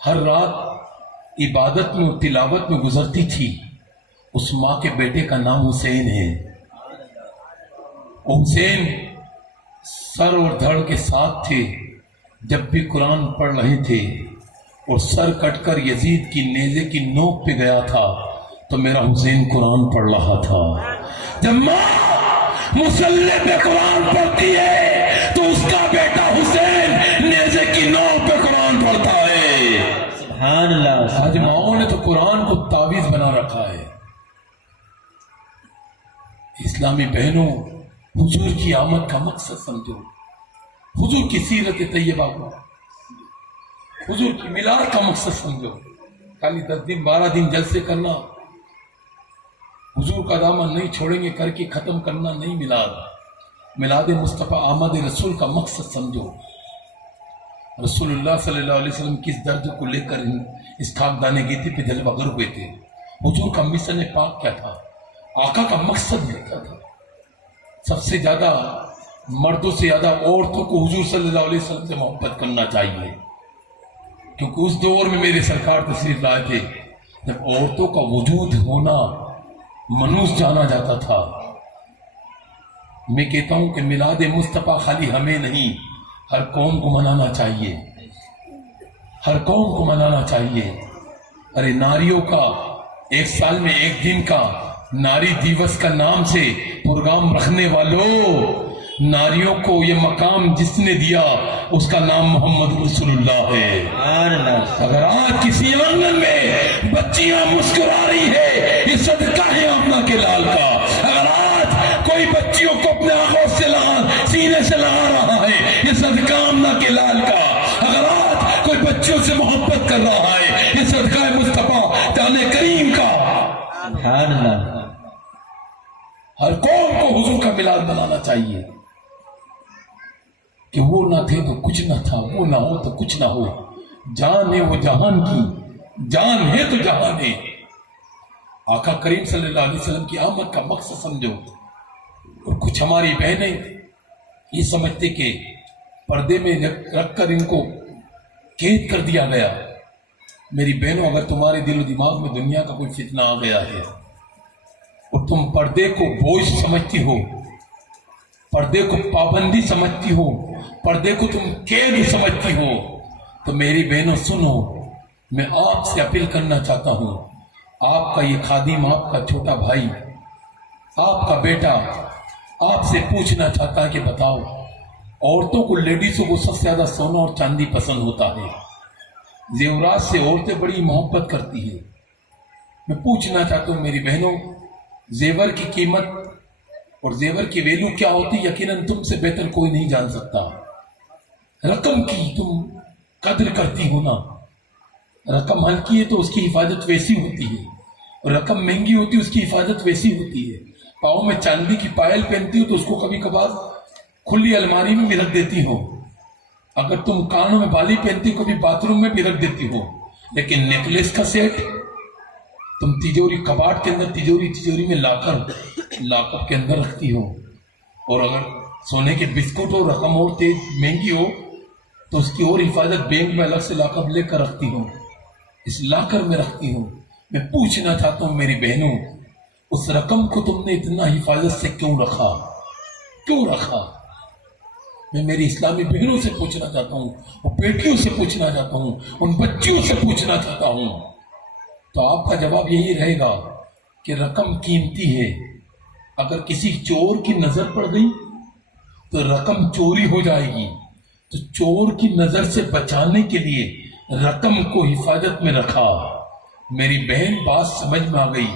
ہر رات عبادت میں اور تلاوت میں گزرتی تھی، اس ماں کے بیٹے کا نام حسین ہے. حسین سر اور دھڑ کے ساتھ تھے جب بھی قرآن پڑھ رہے تھے، اور سر کٹ کر یزید کی نیزے کی نوک پہ گیا تھا تو میرا حسین قرآن پڑھ رہا تھا. جب ماں مصلی پہ قرآن پڑھتی ہے تو اس کا بیٹا حسین نیزے کی نوک پہ قرآن پڑھتا ہے. سبحان اللہ. آج ماؤں نے تو قرآن کو تعویذ بنا رکھا ہے. اسلامی بہنوں، حضور کی آمد کا مقصد سمجھو. حضور کی سیرت طیبہ کو، حضور کی میلاد کا مقصد سمجھو. خالی 10 دن 12 دن جلسے کرنا، حضور کا دامن نہیں چھوڑیں گے کر کے ختم کرنا نہیں. میلاد مصطفیٰ آمد رسول کا مقصد سمجھو. رسول اللہ صلی اللہ علیہ وسلم کس درد کو لے کر اس خاکدان گیتی پہ جلوہ گر ہوئے تھے. حضور کا مشن پاک کیا تھا؟ آقا کا مقصد کیا تھا؟ سب سے زیادہ، مردوں سے زیادہ عورتوں کو حضور صلی اللہ علیہ وسلم سے محبت کرنا چاہیے، کیونکہ اس دور میں میرے سرکار تشریف لائے تھے جب عورتوں کا وجود ہونا منوس جانا جاتا تھا. میں کہتا ہوں کہ میلاد مصطفیٰ خالی ہمیں نہیں، ہر قوم کو منانا چاہیے، ہر قوم کو منانا چاہیے. ارے ناریوں کا ایک سال میں ایک دن کا ناری دیوس کا نام سے پروگرام رکھنے والوں، ناریوں کو یہ مقام جس نے دیا اس کا نام محمد رسول اللہ ہے. اگر آج کسی آنگن میں بچیاں مسکرا رہی ہے، یہ صدقہ ہے آمنہ کے لال کا. اگر آج کوئی بچیوں کو اپنے آنکھوں سے سینے سے لگا رہا ہے، یہ صدقہ آمنہ کے لال کا. اگر آج کوئی بچیوں سے محبت کر رہا ہے، یہ صدقہ ہے مصطفیٰ جان کریم کا. سبحان اللہ. ہر قوم کو حضور کا میلاد بنانا چاہیے کہ وہ نہ تھے تو کچھ نہ تھا، وہ نہ ہو تو کچھ نہ ہو. جان ہے وہ جہان کی، جان ہے تو جہان ہے. آقا کریم صلی اللہ علیہ وسلم کی آمد کا مقصد سمجھو. اور کچھ ہماری بہنیں یہ سمجھتے کہ پردے میں رکھ کر ان کو قید کر دیا گیا. میری بہنوں، اگر تمہارے دل و دماغ میں دنیا کا کوئی فتنہ آ گیا ہے اور تم پردے کو بوجھ سمجھتی ہو، پردے کو پابندی سمجھتی ہو، پردے کو تم قید سمجھتی ہو، تو میری بہنوں سنو، میں آپ سے اپیل کرنا چاہتا ہوں. آپ کا یہ خادم، آپ کا چھوٹا بھائی، آپ کا بیٹا آپ سے پوچھنا چاہتا ہے کہ بتاؤ عورتوں کو, لیڈیزوں کو سب سے زیادہ سونا اور چاندی پسند ہوتا ہے. زیورات سے عورتیں بڑی محبت کرتی ہیں. میں پوچھنا چاہتا ہوں میری بہنوں, زیور کی قیمت اور زیور کی ویلیو کیا ہوتی یقیناً تم سے بہتر کوئی نہیں جان سکتا. رقم کی تم قدر کرتی ہو نا. رقم ہلکی ہے تو اس کی حفاظت ویسی ہوتی ہے, اور رقم مہنگی ہوتی ہے اس کی حفاظت ویسی ہوتی ہے. پاؤں میں چاندی کی پائل پہنتی ہو تو اس کو کبھی کبھار کھلی الماری میں بھی رکھ دیتی ہو. اگر تم کانوں میں بالی پہنتی ہو کبھی باتھ روم میں بھی رکھ دیتی ہو. لیکن نیکلیس کا سیٹ تم تجوری, کباڑ کے اندر تجوری میں لا کر کے اندر رکھتی ہو. اور اگر سونے کے بسکٹ ہو, رقم اور تیز مہنگی ہو تو اس کی اور حفاظت بینک میں الگ سے لا کر لے کر رکھتی ہوں, اس لاکر میں رکھتی ہوں. میں پوچھنا چاہتا ہوں میری بہنوں, اس رقم کو تم نے اتنا حفاظت سے کیوں رکھا؟ میں میری اسلامی بہنوں سے پوچھنا چاہتا ہوں, اور بیٹیوں سے پوچھنا چاہتا ہوں, ان بچیوں سے پوچھنا چاہتا ہوں. تو آپ کا جواب یہی رہے گا کہ رقم قیمتی ہے. اگر کسی چور کی نظر پڑ گئی تو رقم چوری ہو جائے گی. تو چور کی نظر سے بچانے کے لیے رقم کو حفاظت میں رکھا. میری بہن بات سمجھ میں آ گئی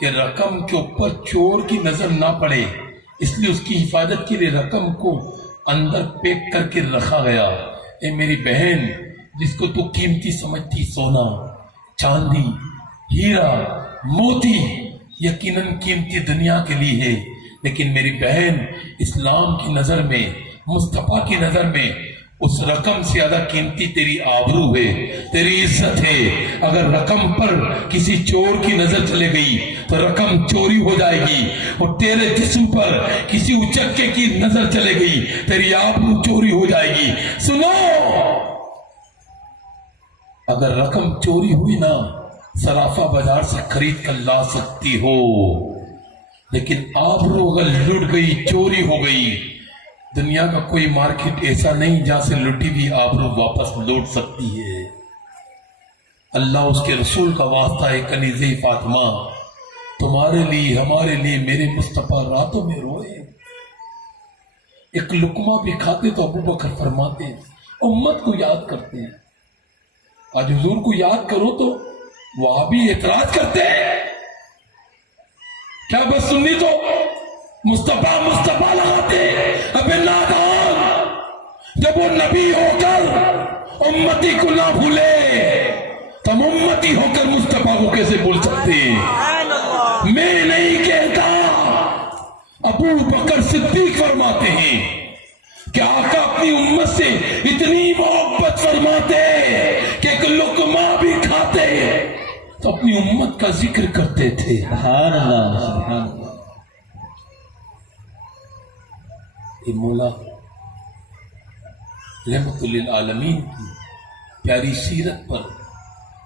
کہ رقم کے اوپر چور کی نظر نہ پڑے, اس لیے اس کی حفاظت کے لیے رقم کو اندر پیک کر کے رکھا گیا. اے میری بہن, جس کو تو قیمتی سمجھتی, سونا, چاندی, ہیرا, موتی یقیناً قیمتی دنیا کے لیے ہے, لیکن میری بہن اسلام کی نظر میں, مصطفیٰ کی نظر میں اس رقم سے زیادہ قیمتی تیری آبرو ہے, تیری عزت ہے. اگر رقم پر کسی چور کی نظر چلے گئی تو رقم چوری ہو جائے گی, اور تیرے جسم پر کسی اچکے کی نظر چلے گئی تیری آبرو چوری ہو جائے گی. سنو, اگر رقم چوری ہوئی نا, صرافہ بازار سے خرید کر لا سکتی ہو, لیکن آبرو اگر لٹ گئی, چوری ہو گئی, دنیا کا کوئی مارکیٹ ایسا نہیں جہاں سے لٹی بھی آبرو واپس لوٹ سکتی ہے. اللہ اس کے رسول کا واسطہ ہے, کنیزِ فاطمہ تمہارے لیے, ہمارے لیے, میرے مصطفیٰ راتوں میں روئے. ایک لقمہ بھی کھاتے تو ابو بکر فرماتے امت کو یاد کرتے ہیں. آج حضور کو یاد کرو تو وہاں بھی اعتراض کرتے ہیں. کیا بس سنی تو مصطفیٰ لگاتے. ابے نادان, جب وہ نبی ہو کر امتی کو نہ بھولے, تم امتی ہو کر مصطفیٰ کو کیسے بھول سکتے ہیں؟ میں نہیں کہتا, ابو بکر صدیق فرماتے ہیں کہ آقا اپنی امت سے اتنی محبت فرماتے کہ ایک لقمہ بھی کھاتے تو اپنی امت کا ذکر کرتے تھے. سبحان اللہ, سبحان اللہ. یہ مولا رحمت للعالمین کی پیاری سیرت پر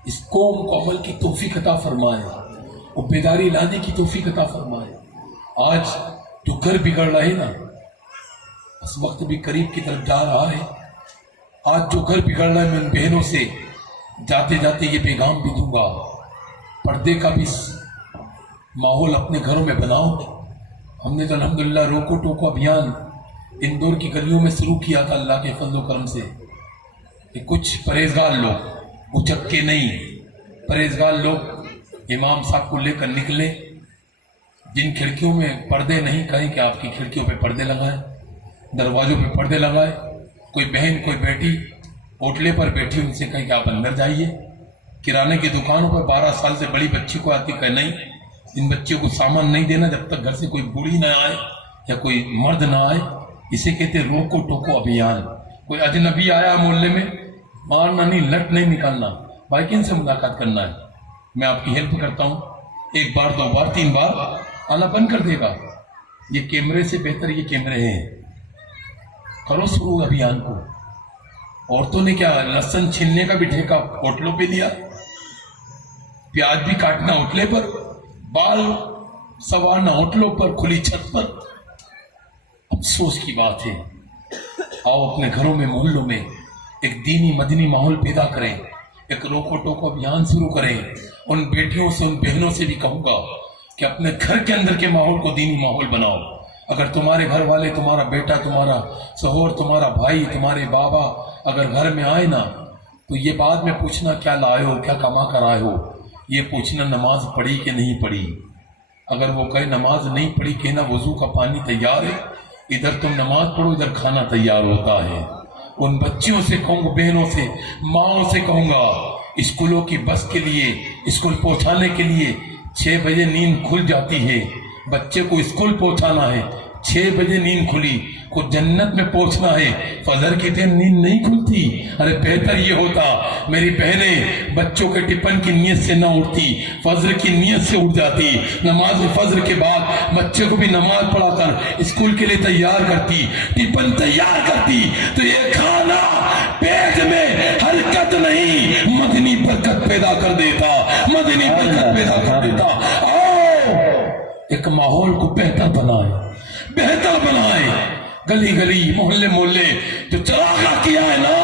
اس قوم کو عمل کی توفیق عطا فرمائے, اور بیداری لانے کی توفیق عطا فرمائے. آج جو گھر بگڑ رہا ہے نا, اس وقت بھی قریب کی طرف جا رہا ہے. آج جو گھر بگڑ رہا ہے, میں ان بہنوں سے جاتے جاتے یہ پیغام بھی دوں گا, پردے کا بھی ماحول اپنے گھروں میں بناؤ. ہم نے تو الحمدللہ روکو ٹوکو ابھیان اندور کی گلیوں میں شروع کیا تھا اللہ کے فضل و کرم سے. کہ کچھ پرہیزگار لوگ, اچکے نہیں, پرہیزگار لوگ امام صاحب کو لے کر نکلے. جن کھڑکیوں میں پردے نہیں, کہیں کہ آپ کی کھڑکیوں پہ پردے لگائیں, دروازوں پہ پردے لگائیں. کوئی بہن کوئی بیٹی ہوٹلے پر بیٹھی, ان سے کہیں کہ آپ اندر جائیے. کرانے کی دکانوں پر 12 سال سے بڑی بچی کو آتی, کہ نہیں, ان بچیوں کو سامان نہیں دینا جب تک گھر سے کوئی بوڑھی نہ آئے یا کوئی مرد نہ آئے. اسے کہتے روکو ٹوکو ابھیان. کوئی اجنبی آیا محلے میں, مارنا نہیں, لٹ نہیں نکالنا, بھائی کن سے ملاقات کرنا ہے, میں آپ کی ہیلپ کرتا ہوں. 1 بار 2 بار 3 بار آنا بند کر دے گا. یہ کیمرے سے بہتر یہ کیمرے ہیں. کرو شروع ابھیان کو. عورتوں نے کیا لہسن چھیلنے کا بھی ٹھیکہ ہوٹلوں پہ لیا, پیاز بھی کاٹنا ہوٹلے پر, بال سنوارنا ہوٹلوں پر, کھلی چھت پر. افسوس کی بات ہے. آؤ اپنے گھروں میں, محلوں میں ایک دینی مدنی ماحول پیدا کریں, ایک روکو ٹوکو ابھیان شروع کریں. ان بیٹیوں سے, ان بہنوں سے بھی کہوں گا کہ اپنے گھر کے اندر کے ماحول کو دینی ماحول بناؤ, اگر تمہارے گھر والے، تمہارا بیٹا، تمہارا شوہر، تمہارا بھائی، تمہارے بابا اگر گھر میں آئے نا تو یہ بعد میں پوچھنا کیا لائے ہو، کیا کما کر آئے ہو، یہ پوچھنا نماز پڑھی کہ نہیں پڑھی. اگر وہ کہے نماز نہیں پڑھی، کہنا وضو کا پانی تیار ہے، ادھر تم نماز پڑھو ادھر کھانا تیار ہوتا ہے. ان بچیوں سے کہوں گا، بہنوں سے، ماؤں سے کہوں گا، اسکولوں کی بس کے لیے، اسکول پہنچانے کے لیے 6 بجے نیند کھل جاتی ہے. بچے کو اسکول پہنچانا ہے، 6 بجے نیند کھلی، کو جنت میں پہنچنا ہے، فجر کی ٹائم نیند نہیں کھلتی. ارے بہتر یہ ہوتا میری بہنیں بچوں کے ٹپن کی نیت سے نہ اٹھتی، فجر کی نیت سے اٹھ جاتی. نماز فجر کے بعد بچے کو بھی نماز پڑھا کر اسکول کے لیے تیار کرتی، ٹپن تیار کرتی، تو یہ کھانا پیٹ میں حرکت نہیں، مدنی برکت پیدا کر دیتا، مدنی برکت پیدا کر دیتا. ایک ماحول کو بہتر بنائے، بہتر بنائے. گلی گلی، محلے محلے جو چراغا کیا ہے نا،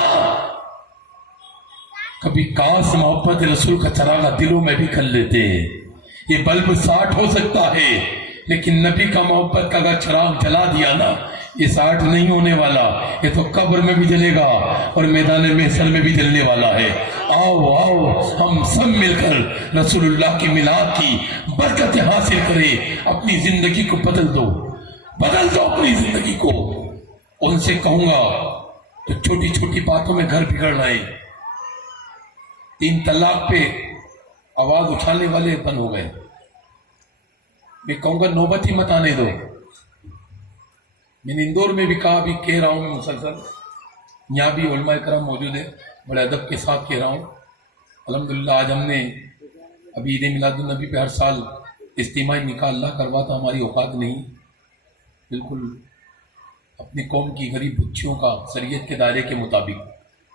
کبھی کاش محبت رسول کا چراغا دلوں میں بھی کر لیتے. یہ بلب 60 ہو سکتا ہے، لیکن نبی کا محبت کا اگر چراغ جلا دیا نا، یہ 60 نہیں ہونے والا، یہ تو قبر میں بھی جلے گا اور میدان محشر میں بھی جلنے والا ہے. آؤ آؤ ہم سب مل کر رسول اللہ کی میلاد کی برکت حاصل کریں. اپنی زندگی کو بدل دو، بدل دو اپنی زندگی کو. ان سے کہوں گا تو چھوٹی چھوٹی باتوں میں گھر بگڑ رہے. 3 طلاق پہ آواز اٹھانے والے بند ہو گئے. میں کہوں گا نوبت ہی مت آنے دو. میں نے اندور میں بھی کہا، بھی کہہ رہا ہوں مسلسل، یہاں بھی علماء کرام موجود ہیں، بڑے ادب کے ساتھ کہہ رہا ہوں. الحمدللہ آج ہم نے ابھی عید میلاد النبی پہ ہر سال اجتماعی نکاح اللہ کرواتا، ہماری اوقات نہیں. بالکل اپنی قوم کی غریب بچیوں کا شریعت کے دائرے کے مطابق،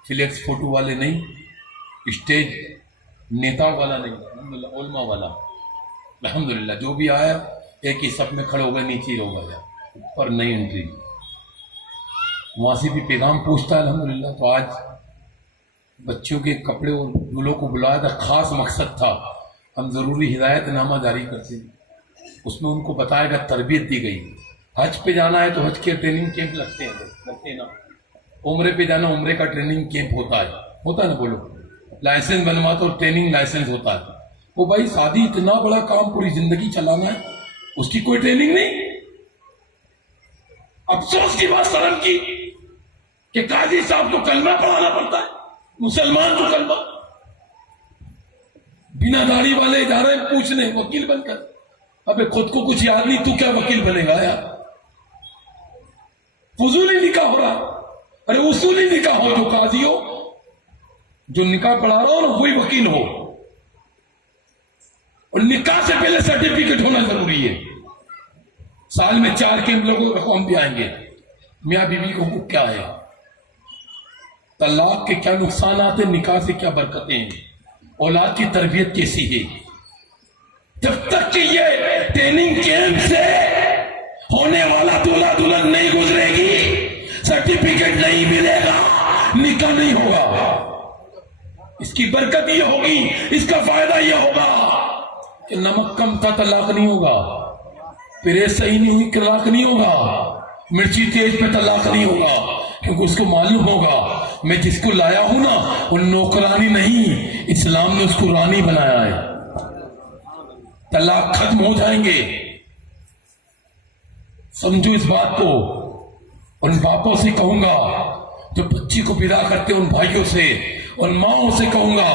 فلیکس فوٹو والے نہیں، اسٹیج نیتا والا نہیں، الحمدللہ علماء والا. الحمدللہ جو بھی آیا ایک ہی صف میں کھڑے ہو گئے، نیچے ہو گیا، پر نہیں انٹری. وہاں سے بھی پیغام پوچھتا ہے الحمدللہ. تو آج بچوں کے کپڑے اور دولوں کو بلایا تھا، خاص مقصد تھا ہم ضروری ہدایت نامہ جاری کرتے. اس میں ان کو بتایا گیا، تربیت دی گئی. حج پہ جانا ہے تو حج کے ٹریننگ کیمپ لگتے ہیں نا. عمرے پہ جانا، عمرے کا ٹریننگ کیمپ ہوتا ہے نا. بولو لائسنس بنوا تو ٹریننگ لائسنس ہوتا ہے. وہ بھائی شادی اتنا بڑا کام، پوری زندگی چلانا ہے، اس کی کوئی ٹریننگ نہیں. افسوس کی بات شرم کی کہ قاضی صاحب کو کلمہ پڑھانا پڑتا ہے، مسلمان کو کلمہ. بنا داڑھی والے جا رہے ہیں پوچھنے وکیل بن کر. ابے خود کو کچھ یاد نہیں، تو کیا وکیل بنے گا یار؟ فضولی نکاح ہو رہا. ارے اصولی نکاح ہو، جو قاضی ہو، جو نکاح پڑھا رہا ہو نا وہی وکیل ہو. اور نکاح سے پہلے سرٹیفکیٹ ہونا ضروری ہے. سال میں 4 کیمپ لوگوں کا قوم بھی آئیں گے. میاں بیوی کو حقوق کیا ہے، طلاق کے کیا نقصانات ہیں، نکاح سے کیا برکتیں ہیں، اولاد کی تربیت کیسی ہے. جب تک کہ یہ ٹریننگ کیمپ سے ہونے والا دولہا دلہن نہیں گزرے گی، سرٹیفکیٹ نہیں ملے گا، نکاح نہیں ہوگا. اس کی برکت یہ ہوگی، اس کا فائدہ یہ ہوگا کہ نمک کم تھا طلاق نہیں ہوگا، پریس صحیح نہیں ہوئی طلاق نہیں ہوگا، مرچی تیز پہ طلاق نہیں ہوگا. کیونکہ اس کو معلوم ہوگا میں جس کو لایا ہوں نا وہ نوکرانی نہیں، اسلام نے اس کو رانی بنایا ہے. طلاق ختم ہو جائیں گے. سمجھو اس بات کو. ان باپوں سے کہوں گا جو بچی کو ودا کرتے ان بھائیوں سے، ان ماؤں سے کہوں گا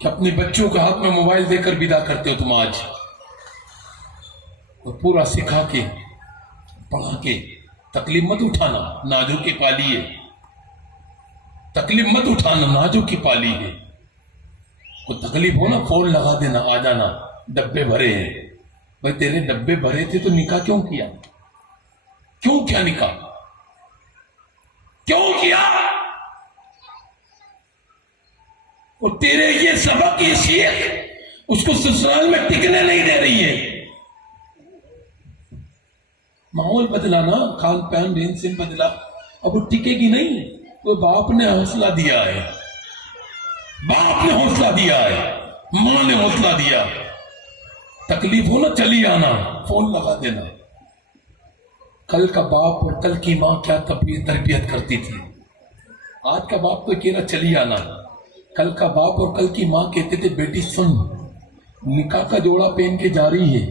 کہ اپنے بچوں کے ہاتھ میں موبائل دے کر ودا کرتے ہو تم آج، اور پورا سکھا کے پڑھا کے. تکلیف مت اٹھانا، نازک کی پالی ہے. تکلیف مت اٹھانا، نازک کی پالی ہے. کوئی تکلیف ہو نا فون لگا دینا، آ جانا، ڈبے بھرے ہیں. بھائی تیرے ڈبے بھرے تھے تو نکاح کیوں کیا؟ کیوں کیا نکاح؟ کیوں کیا؟ اور تیرے یہ سبق، یہ سیکھ اس کو سسرال میں ٹکنے نہیں دے رہی ہے. ماحول بدلا نا، کھان پان رہن سہن بدلا، اب وہ ٹکے گی نہیں. وہ باپ نے حوصلہ دیا ہے، باپ نے حوصلہ دیا ہے، ماں نے حوصلہ دیا. تکلیف ہو نا چلی آنا، فون لگا دینا. کل کا باپ اور کل کی ماں کیا تربیت کرتی تھی. آج کا باپ تو کہہ رہا چلی آنا. کل کا باپ اور کل کی ماں کہتے تھے بیٹی سن، نکاح کا جوڑا پہن کے جا رہی ہے،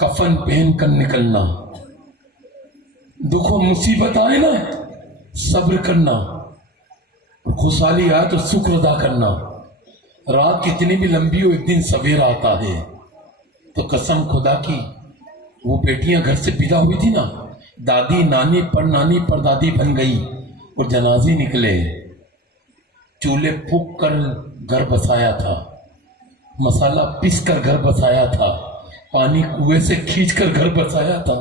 کفن پہن کر نکلنا. دکھ و مصیبت آئے نا صبر کرنا، خوشحالی آئے تو شکر ادا کرنا. رات کتنی بھی لمبی ہو ایک دن سویرا آتا ہے. تو قسم خدا کی وہ بیٹیاں گھر سے پیدا ہوئی تھی نا، دادی نانی پر نانی پر دادی بن گئی اور جنازے نکلے. چولہے پھونک کر گھر بسایا تھا، مسالہ پیس کر گھر بسایا تھا، پانی کنویں سے کھینچ کر گھر بسایا تھا،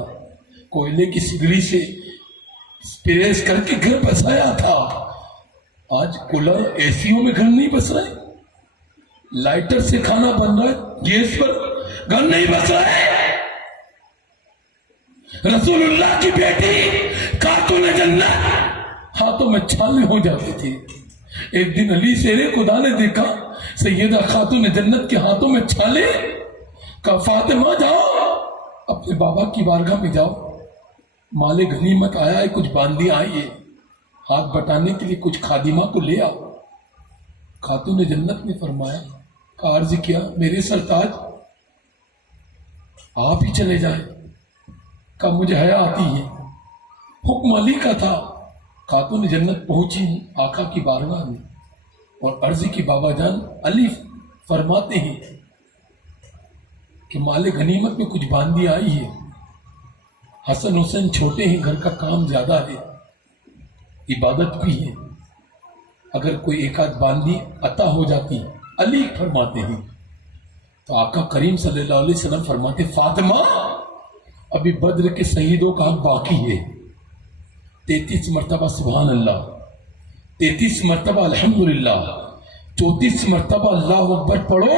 کوئلے کی سگڑی سے پریس کر کے گھر بسایا تھا. آج کولر اے سیوں میں گھر نہیں بس رہے، لائٹر سے کھانا بن رہا ہے، گیس پر گھر نہیں بس رہا ہے. رسول اللہ کی بیٹی خاتون جنت ہاتھوں میں چھالے ہو جاتے تھے. ایک دن علی شیر خدا نے دیکھا سیدہ خاتون جنت کے ہاتھوں میں چھالے. کہا فاطمہ جاؤ اپنے بابا کی بارگاہ میں جاؤ، مال غنیمت آیا ہے، کچھ باندی آئی ہے، ہاتھ بٹانے کے لیے کچھ خادمہ کو لے آؤ. خاتون جنت نے فرمایا، کا عرض کیا میرے سرتاج آپ ہی چلے جائیں. کا مجھے حیا آتی ہے، حکم علی کا تھا. خاتون جنت پہنچی آقا کی بارگاہ میں اور عرض کی بابا جان علی فرماتے ہیں کہ مال غنیمت میں کچھ باندی آئی ہے، حسن حسین چھوٹے ہیں، گھر کا کام زیادہ ہے، عبادت بھی ہے، اگر کوئی ایک آدھ باندی عطا ہو جاتی. علی فرماتے ہیں تو آقا کریم صلی اللہ علیہ وسلم فرماتے فاطمہ ابھی بدر کے شہیدوں کا حق باقی ہے. 33 مرتبہ سبحان اللہ، 33 مرتبہ الحمدللہ، 34 مرتبہ اللہ اکبر پڑھو.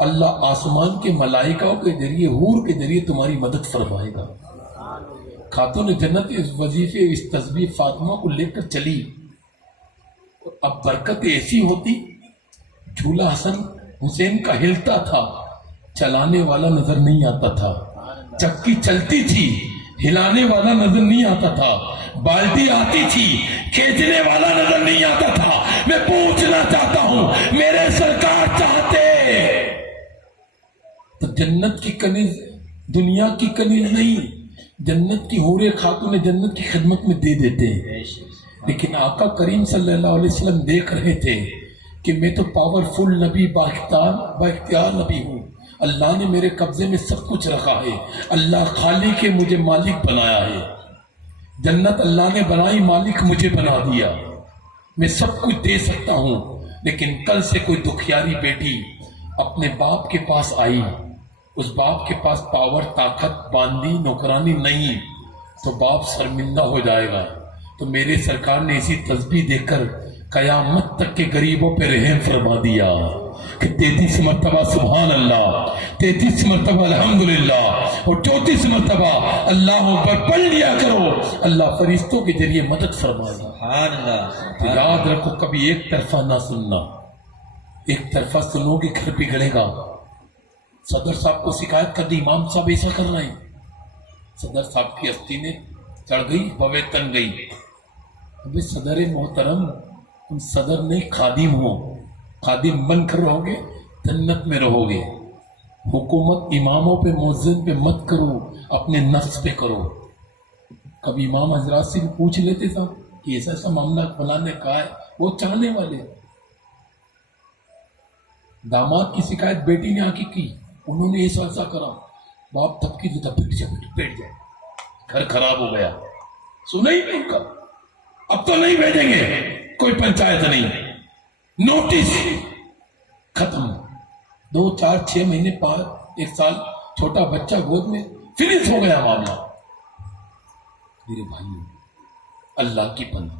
اللہ آسمان کے ملائکہ کے ذریعے حور کے ذریعے تمہاری مدد فرمائے گا. خاتون جنت اس وظیفے اس تسبیح فاطمہ کو لے کر چلی. اب برکت ایسی ہوتی، جھولا حسن حسین کا ہلتا تھا، چلانے والا نظر نہیں آتا تھا. چکی چلتی تھی، ہلانے والا نظر نہیں آتا تھا. بالٹی آتی تھی، کھینچنے والا نظر نہیں آتا تھا. میں پوچھنا چاہتا ہوں میرے سرکار چاہتے تو جنت کی کنیز دنیا کی کنیز نہیں، جنت کی حورے خاتون جنت کی خدمت میں دے دیتے. لیکن آقا کریم صلی اللہ علیہ وسلم دیکھ رہے تھے کہ میں تو پاورفل نبی بااختیار نبی ہوں، اللہ نے میرے قبضے میں سب کچھ رکھا ہے، اللہ خالق کے مجھے مالک بنایا ہے. جنت اللہ نے بنائی، مالک مجھے بنا دیا، میں سب کچھ دے سکتا ہوں. لیکن کل سے کوئی دکھیاری بیٹی اپنے باپ کے پاس آئی، اس باپ کے پاس پاور طاقت باندی نوکرانی نہیں، تو باپ شرمندہ ہو جائے گا. تو میرے سرکار نے اسی تسبیح دے کر قیامت تک کے غریبوں پہ رحم فرما دیا کہ 33 مرتبہ سبحان اللہ، 33 مرتبہ الحمدللہ اور 34 مرتبہ اللہ اکبر پڑھ لیا کرو. اللہ فرشتوں کے ذریعے مدد فرمائے گا. سبحان اللہ. تو یاد رکھو کبھی ایک طرفہ نہ سننا، ایک طرفہ سنو گے گھر بگڑے گا. صدر صاحب کو شکایت کر دی امام صاحب ایسا کر رہے ہیں. صدر صاحب کی ہستی نے چڑھ گئی، بوے تن گئی. ابھی صدر محترم تم صدر نہیں خادم ہو، خادم بن کر رہو گے جنت میں رہو گے. حکومت اماموں پہ مؤذن پہ مت کرو، اپنے نفس پہ کرو. کبھی امام حضرات سے بھی پوچھ لیتے تھا کہ ایسا ایسا معاملہ فلاں نے کہا ہے، وہ چاہنے والے. داماد کی شکایت بیٹی نے آ کے کی، انہوں نے ایسا ایسا کرا، باپ تھپکی دیتا بیٹھ جائے، گھر خراب ہو گیا. سنا ہی نہیں ان کا، اب تو نہیں بھیجیں گے، کوئی پنچایت نہیں، نوٹس ختم. 2 4 6 مہینے 1 سال چھوٹا بچہ گود میں فنش ہو گیا معاملہ. میرے بھائیوں اللہ کی پناہ.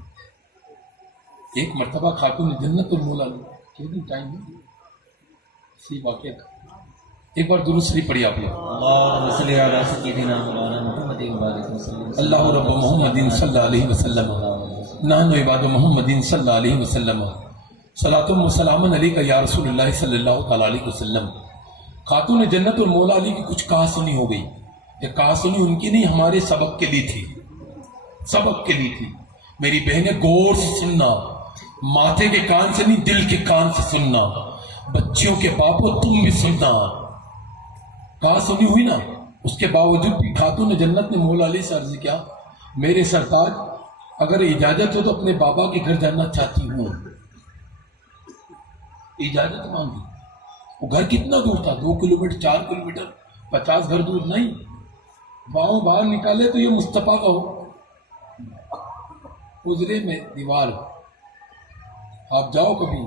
ایک مرتبہ خاتون جنت المولا نے ٹائم اسی واقعہ کا ایک بار درود شریف پڑھی آپ لوگ. اللہم صلی علی سیدنا مولانا محمد وبارک وسلم. اللہ رب محمد صلی اللہ علیہ وسلم، نحن عباد محمد صلی اللہ علیہ وسلم، صلاۃ و سلام علیک یا رسول اللہ صلی اللہ تعالی علیہ وسلم. خاتون جنت اور مولا علی کی کچھ کہا سنی ہو گئی. یہ کہا سنی ان کی نہیں، ہمارے سبق کے لیے تھی، سبق کے لیے تھی۔ میری بہنیں غور سے سننا، ماتھے کے کان سے نہیں دل کے کان سے سننا، بچیوں کے باپو تم بھی سننا۔ کہا سنی ہوئی نا، اس کے باوجود بھی خاتون جنت نے مولا علی سے عرض کیا، میرے سرتاج اگر اجازت ہو تو اپنے بابا کے گھر جانا چاہتی ہوں۔ اجازت مانگی۔ وہ گھر کتنا دور تھا؟ 2 کلومیٹر، 4 کلومیٹر، 50 گھر دور نہیں۔ باہوں باہر نکالے تو یہ مصطفیٰ کا ہو، حجرے میں دیوار۔ آپ جاؤ کبھی،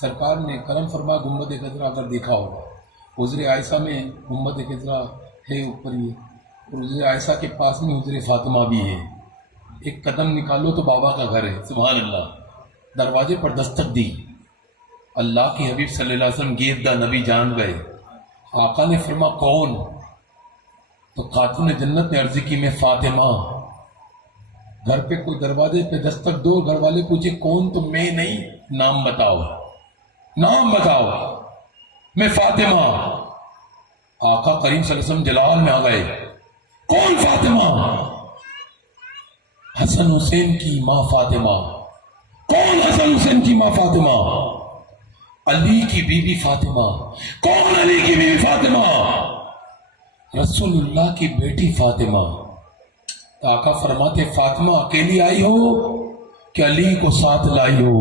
سرکار نے کرم فرما گنبد خضرا اگر دیکھا ہوگا، حجر عائشہ میں گنبد خضرا ہے اوپر ہی، اور حجر عائشہ کے پاس میں حجر فاطمہ بھی ہے۔ ایک قدم نکالو تو بابا کا گھر ہے، سبحان اللہ۔ دروازے پر دستک دی، اللہ کے حبیب صلی اللہ علیہ وسلم گیت دا نبی جان گئے۔ آقا نے فرما کون؟ تو خاتون جنت نے عرض کی میں فاطمہ۔ گھر پہ کوئی دروازے پہ دستک دو، گھر والے پوچھے کون؟ تو میں نہیں، نام بتاؤ، نام بتاؤ، میں فاطمہ۔ آقا کریم صلی اللہ علیہ وسلم جلال میں آ گئے، کون فاطمہ؟ حسن حسین کی ماں فاطمہ۔ کون حسن حسین کی ماں فاطمہ؟ علی کی بیوی فاطمہ۔ کون علی کی بیوی فاطمہ؟ رسول اللہ کی بیٹی فاطمہ۔ آقا فرماتے فاطمہ اکیلی آئی ہو کہ علی کو ساتھ لائی ہو؟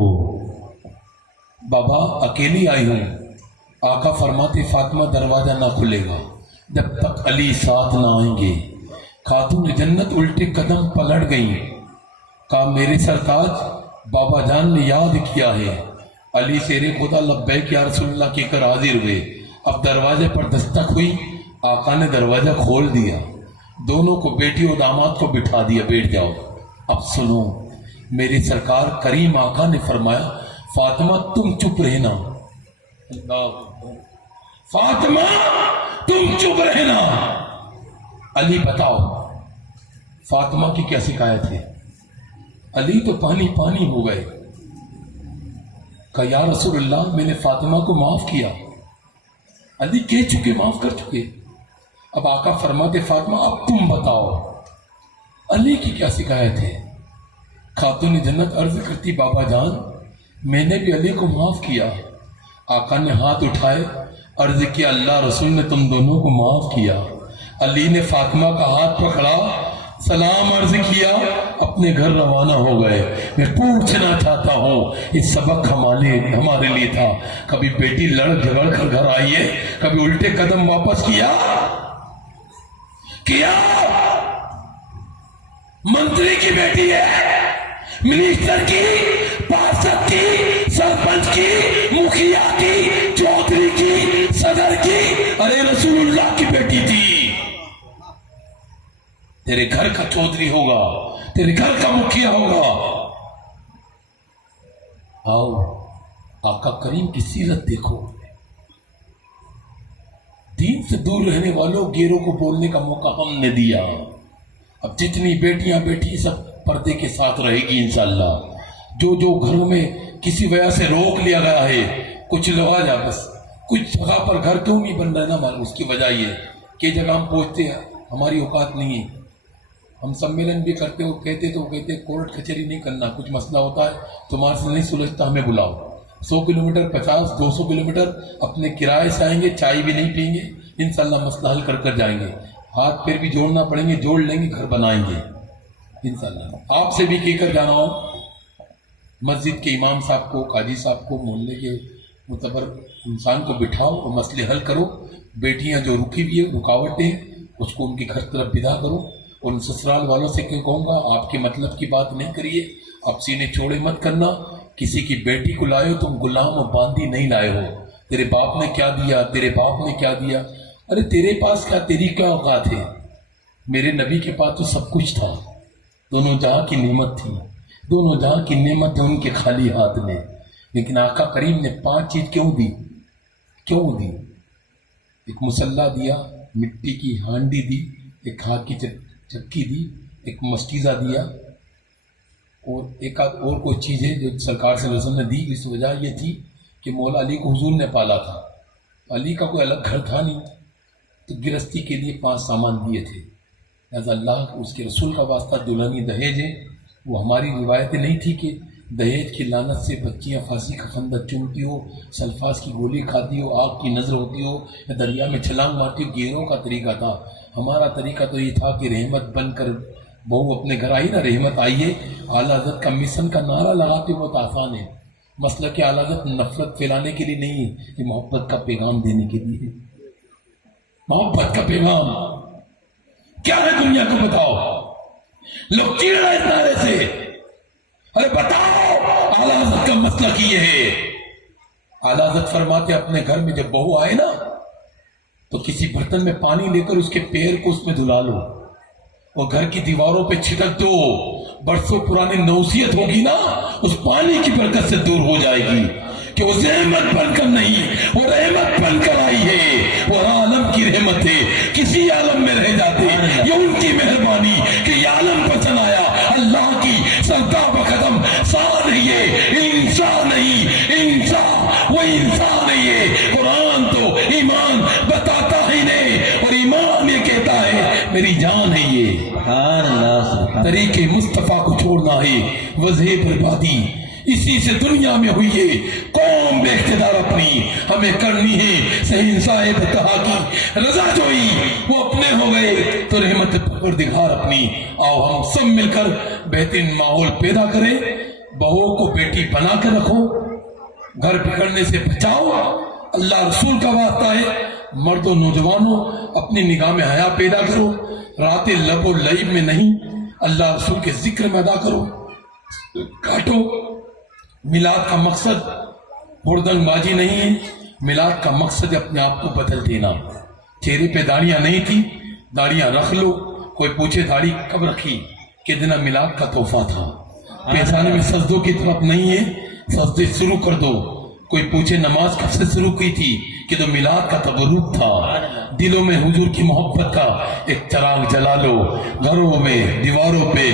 بابا اکیلی آئی ہوں۔ آقا فرماتے فاطمہ دروازہ نہ کھلے گا جب تک علی ساتھ نہ آئیں گے۔ خاتون جنت الٹے قدم پلٹ گئی، کہا میرے سرتاج بابا جان نے یاد کیا ہے۔ علی شیر خدا لبیک یا رسول اللہ کہہ کر حاضر ہوئے۔ اب دروازے پر دستک ہوئی، آقا نے دروازہ کھول دیا، دونوں کو بیٹی اور داماد کو بٹھا دیا، بیٹھ جاؤ۔ اب سنو، میرے سرکار کریم آقا نے فرمایا فاطمہ تم چپ رہنا، فاطمہ تم چپ رہنا۔ علی بتاؤ فاطمہ کی کیا شکایت ہے؟ علی تو پانی پانی ہو گئے، کہا یا رسول اللہ میں نے فاطمہ کو معاف کیا۔ علی کہہ چکے، معاف کر چکے۔ اب آقا فرماتے فاطمہ اب تم بتاؤ علی کی کیا شکایت ہے؟ خاتون جنت عرض کرتی بابا جان میں نے بھی علی کو معاف کیا۔ آقا نے ہاتھ اٹھائے، عرض کیا اللہ رسول نے تم دونوں کو معاف کیا۔ علی نے فاطمہ کا ہاتھ پکڑا، سلام عرض کیا، اپنے گھر روانہ ہو گئے۔ میں پوچھنا چاہتا ہوں یہ سبق ہمارے لیے تھا، کبھی بیٹی لڑ جھگڑ کر گھر آئی ہے، کبھی الٹے قدم واپس کیا؟ منتری کی بیٹی ہے، منسٹر کی، پارشد کی، سرپنچ کی، مکھیا کی، چودھری کی، صدر کی، ارے رسول اللہ کی بیٹی تھی۔ تیرے گھر کا چودھری ہوگا، تیرے گھر کا مکھیا ہوگا۔ آؤ آقا کریم کی سیرت دیکھو، دین سے دور رہنے والوں گیروں کو بولنے کا موقع ہم نے دیا۔ اب جتنی بیٹیاں بیٹھی سب پردے کے ساتھ رہے گی انشاءاللہ۔ جو گھروں میں کسی وجہ سے روک لیا گیا ہے، کچھ لوگ آ جا بس کچھ جگہ پر گھر کیوں نہیں بن رہا نا معلوم، اس کی وجہ یہ کہ جگہ ہم پہنچتے ہیں ہماری اوقات نہیں ہے، ہم سمیلن بھی کرتے ہو کہتے تو کہتے کورٹ کچہری نہیں کرنا، کچھ مسئلہ ہوتا ہے تمہارے سے نہیں سلجھتا ہمیں بلاؤ۔ 100 کلومیٹر 50 200 کلومیٹر اپنے کرائے سے آئیں گے، چائے بھی نہیں پئیں گے، انشاءاللہ مسئلہ حل کر کر جائیں گے، ہاتھ پیر بھی جوڑنا پڑیں گے، جوڑ لیں گے، گھر بنائیں گے انشاءاللہ۔ آپ سے بھی کہہ کر جانا ہو، مسجد کے امام صاحب کو، قاضی صاحب کو، محلے کے معتبر انسان کو بٹھاؤ اور مسئلے حل کرو۔ بیٹیاں جو رکی ہوئی ہے رکاوٹیں، اس کو ان کے گھر طرف ودا کرو۔ ان سسرال والوں سے کیوں کہوں گا آپ کے مطلب کی بات نہیں کریے، آپ سینے چوڑے مت کرنا۔ کسی کی بیٹی کو لائے ہو تم غلام و باندی نہیں لائے ہو، تیرے باپ نے کیا دیا، تیرے باپ نے کیا دیا، ارے تیرے پاس کیا، تیری کیا اوقات ہے؟ میرے نبی کے پاس تو سب کچھ تھا، دونوں جہاں کی نعمت تھی، دونوں جہاں کی نعمت ہے ان کے خالی ہاتھ میں، لیکن آقا کریم نے 5 چیز کیوں دی؟ ایک مسلح دیا، مٹی کی ہانڈی دی، ایک ہاتھ کی چکی دی، ایک مشکیزہ دیا، اور ایک اور کوئی چیز ہے جو سرکار صلی اللہ علیہ وسلم نے دی۔ اس وجہ یہ تھی کہ مولا علی کو حضور نے پالا تھا، علی کا کوئی الگ گھر تھا نہیں، تو گرہستی کے لیے 5 سامان دیے تھے. لہٰذا اللہ اس کے رسول کا واسطہ دلہنی دہیج ہے. وہ ہماری روایتیں نہیں تھی کہ دہیج کی لعنت سے بچیاں پھانسی کا خندق چومتی ہو، سلفاس کی گولی کھاتی ہو، آگ کی نظر ہوتی ہو، یا دریا میں چھلانگ مارتی ہو. گیروں کا طریقہ تھا. ہمارا طریقہ تو یہ تھا کہ رحمت بن کر بہو اپنے گھر آئی نا، رحمت آئیے. اعلیٰ حضرت کا مشن کا نعرہ لگاتے بہت آسان ہے. مسئلہ کہ اعلیٰ حضرت نفرت پھیلانے کے لیے نہیں ہے، یہ محبت کا پیغام دینے کے لیے. محبت کا پیغام کیا ہے دنیا کو بتاؤ. لوگ چیڑ رہے اس نعرے سے. ارے بتاؤ اعلیٰ حضرت کا مسئلہ کی ہے. اعلیٰ حضرت فرماتے اپنے گھر میں جب بہو آئے نا تو کسی برتن میں پانی لے کر اس کے پیر کو اس میں دھلا لو، وہ گھر کی دیواروں پہ چھٹک دو. برسوں پرانی نوسیت ہوگی نا، اس پانی کی برکت سے دور ہو جائے گی کہ وہ زحمت بن کر نہیں، وہ رحمت بن کر آئی ہے. وہ عالم کی رحمت ہے. کسی عالم میں رہ جاتے، یہ ان کی مہربانی کہ یہ عالم پسند آیا. اللہ کی سردا بقدم سان ہے یہ، انسان نہیں. انسان وہ انسان ہے یہ. قرآن تو ایمان بتاتا ہی نہیں، اور ایمان یہ کہتا ہے میری جان ہے یہ. سبحان اللہ سبحان. طریقے مصطفیٰ کو چھوڑنا ہے وضع بربادی. اسی سے دنیا میں ہوئی ہے. قوم بے اقتدار اپنی ہمیں کرنی ہے صحیح صاحب تہا کی رضا جوئی. وہ اپنے ہو گئے تو رحمت پروردگار اپنی. آؤ ہم سب مل کر بہترین ماحول پیدا کریں. بہو کو بیٹی بنا کے رکھو، گھر بگڑنے سے بچاؤ. اللہ رسول کا واسطہ ہے. مرد و نوجوانوں اپنی نگاہ میں حیا پیدا کرو. راتیں لب و لعب میں نہیں، اللہ رسول کے ذکر میں ادا کرو. کاٹو. میلاد کا مقصد ہردنگ بازی نہیں ہے. میلاد کا مقصد اپنے آپ کو بدل دینا. چہرے پہ داڑیاں نہیں تھی، داڑیاں رکھ لو. کوئی پوچھے داڑھی کب رکھی، کہ دن میلاد کا تحفہ تھا. پیشانے میں سجدوں کی طرف نہیں ہے، سجدے شروع کر دو. کوئی پوچھے نماز کب سے شروع کی تھی، کہ تو میلاد کا تبرک تھا. دلوں میں حضور کی محبت کا ایک چراغ جلا لو. گھروں میں، دیواروں پہ،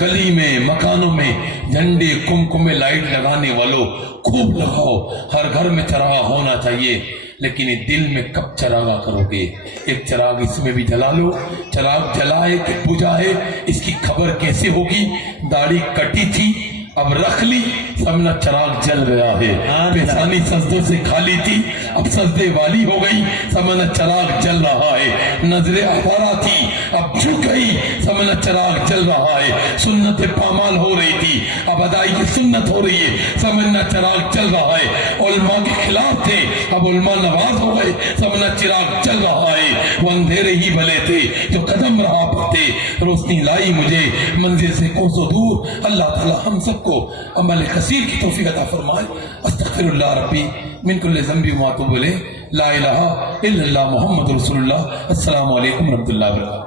گلی میں، مکانوں میں جھنڈے کمکمے لائٹ لگانے والوں خوب لگاؤ. ہر گھر میں چراغ ہونا چاہیے. لیکن یہ دل میں کب چراغا کرو گے؟ ایک چراغ اس میں بھی جلا لو. چراغ جلائے کہ بجھا ہے اس کی خبر کیسے ہوگی؟ داڑھی کٹی تھی اب رکھ لی، سمجھنا چراغ جل گیا ہے. پیشانی سجدوں سے خالی تھی اب سجدے والی ہو گئی، سمجھنا چراغ جل رہا ہے. نظریں آوارہ تھی اب جھک گئی، سمجھنا چراغ جل رہا ہے. سنت پامال ہو رہی تھی اب ادائی کی سنت ہو رہی ہے، سمجھنا چراغ جل رہا ہے. علماء کے خلاف تھے اب علماء نواز ہو گئے، سمجھنا چراغ جل رہا ہے. وہ اندھیرے ہی بھلے تھے جو قدم رہا پڑتے، روشنی لائی مجھے منزل سے کوسوں دور. اللہ تعالی ہم سب کو عمل کثیر کی توفیق عطا فرمائے. استغفر اللہ ربی من کل ذنب و اتوب الیہ. لا الہ الا اللہ محمد رسول اللہ. السلام علیکم ورحمۃ اللہ وبرکاتہ.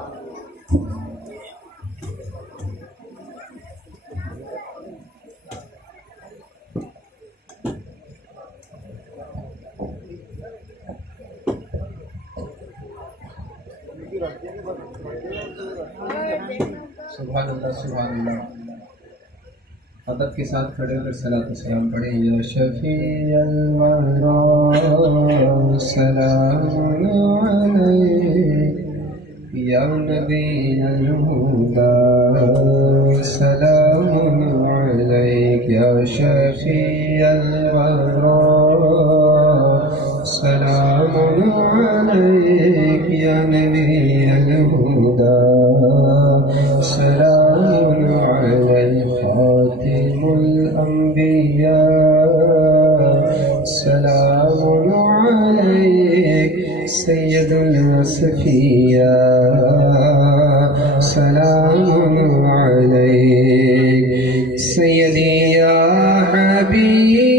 سبحان اللہ سبحان اللہ. ادب کے ساتھ کھڑے ہو کر صلاۃ و سلام پڑھیں. یا شفیع الورا سلام علیک، یا نبی الہدی سلام علیک، یا شفیع الورا سلام علیک، یا نبی الہدی سلام علیک، خاتم الانبیاء سلام علیک، سید الصفیہ سلام علیک، سیدی یا حبیبی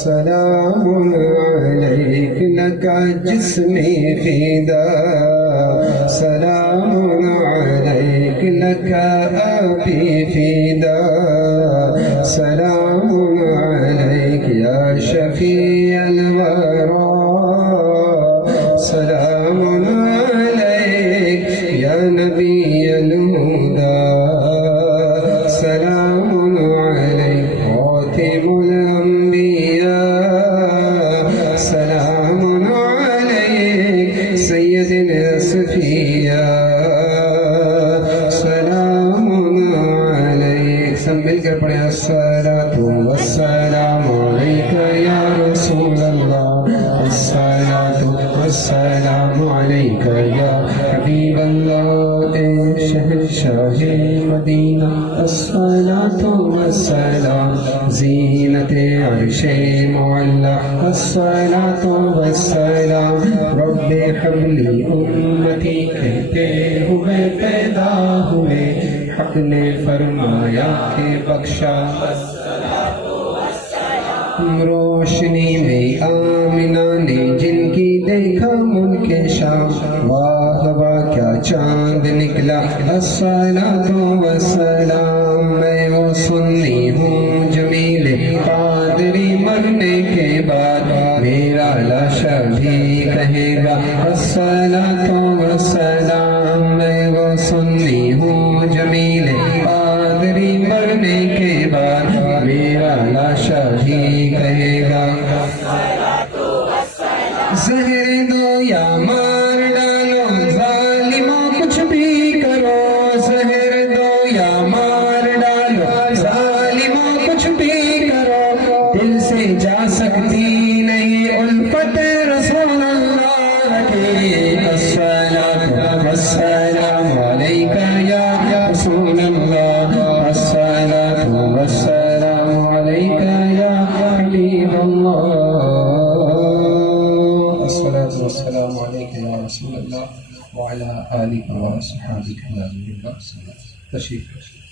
سلام علیک لک جسمی فدا سلام عليك لك أبي فدا سلام عليك يا شفيع الورى سلام عليك يا نبي الهدى سلام عليك خاتم الأنبياء سلام عليك سيد الأصفياء سلام عليك سب مل کر پڑھیں الصلاة والسلام عليك يا رسول الله الصلاة والسلام عليك يا حبيب الله شہنشاہ مدینہ الصلاة والسلام زینت عرش معلا الصلاة والسلام رب حبلی امتی کہتے ہوئے پیدا ہوئے حق نے فرمایا کہ بخشا روشنی میں آمنہ نے جن کی دیکھا ملک شام واہ واہ کیا چاند نکلا الصلاة والسلام میں وہ سنی ہوں جمیل قادری مرنے کے بعد میرا لاشا بھی کہے گا الصلاة والسلام میں وہ سنی ہوں جمیل قادری مرنے کے بعد میرا لاشا بھی کہے گا زہر دو یا مار ڈالو ظالموں کچھ بھی کرو زہر دو یا مار ڈالو ظالموں کچھ بھی کرو دل سے جا سکتی نہیں الفت رسول اللہ کی الصلاة والسلام علیک یا رسول اللہ الصلاة والسلام علیک یا حبیب اللہ الصلاة والسلام عليك يا رسول الله وعلى آلك وصحابك يا رسول الله تشريف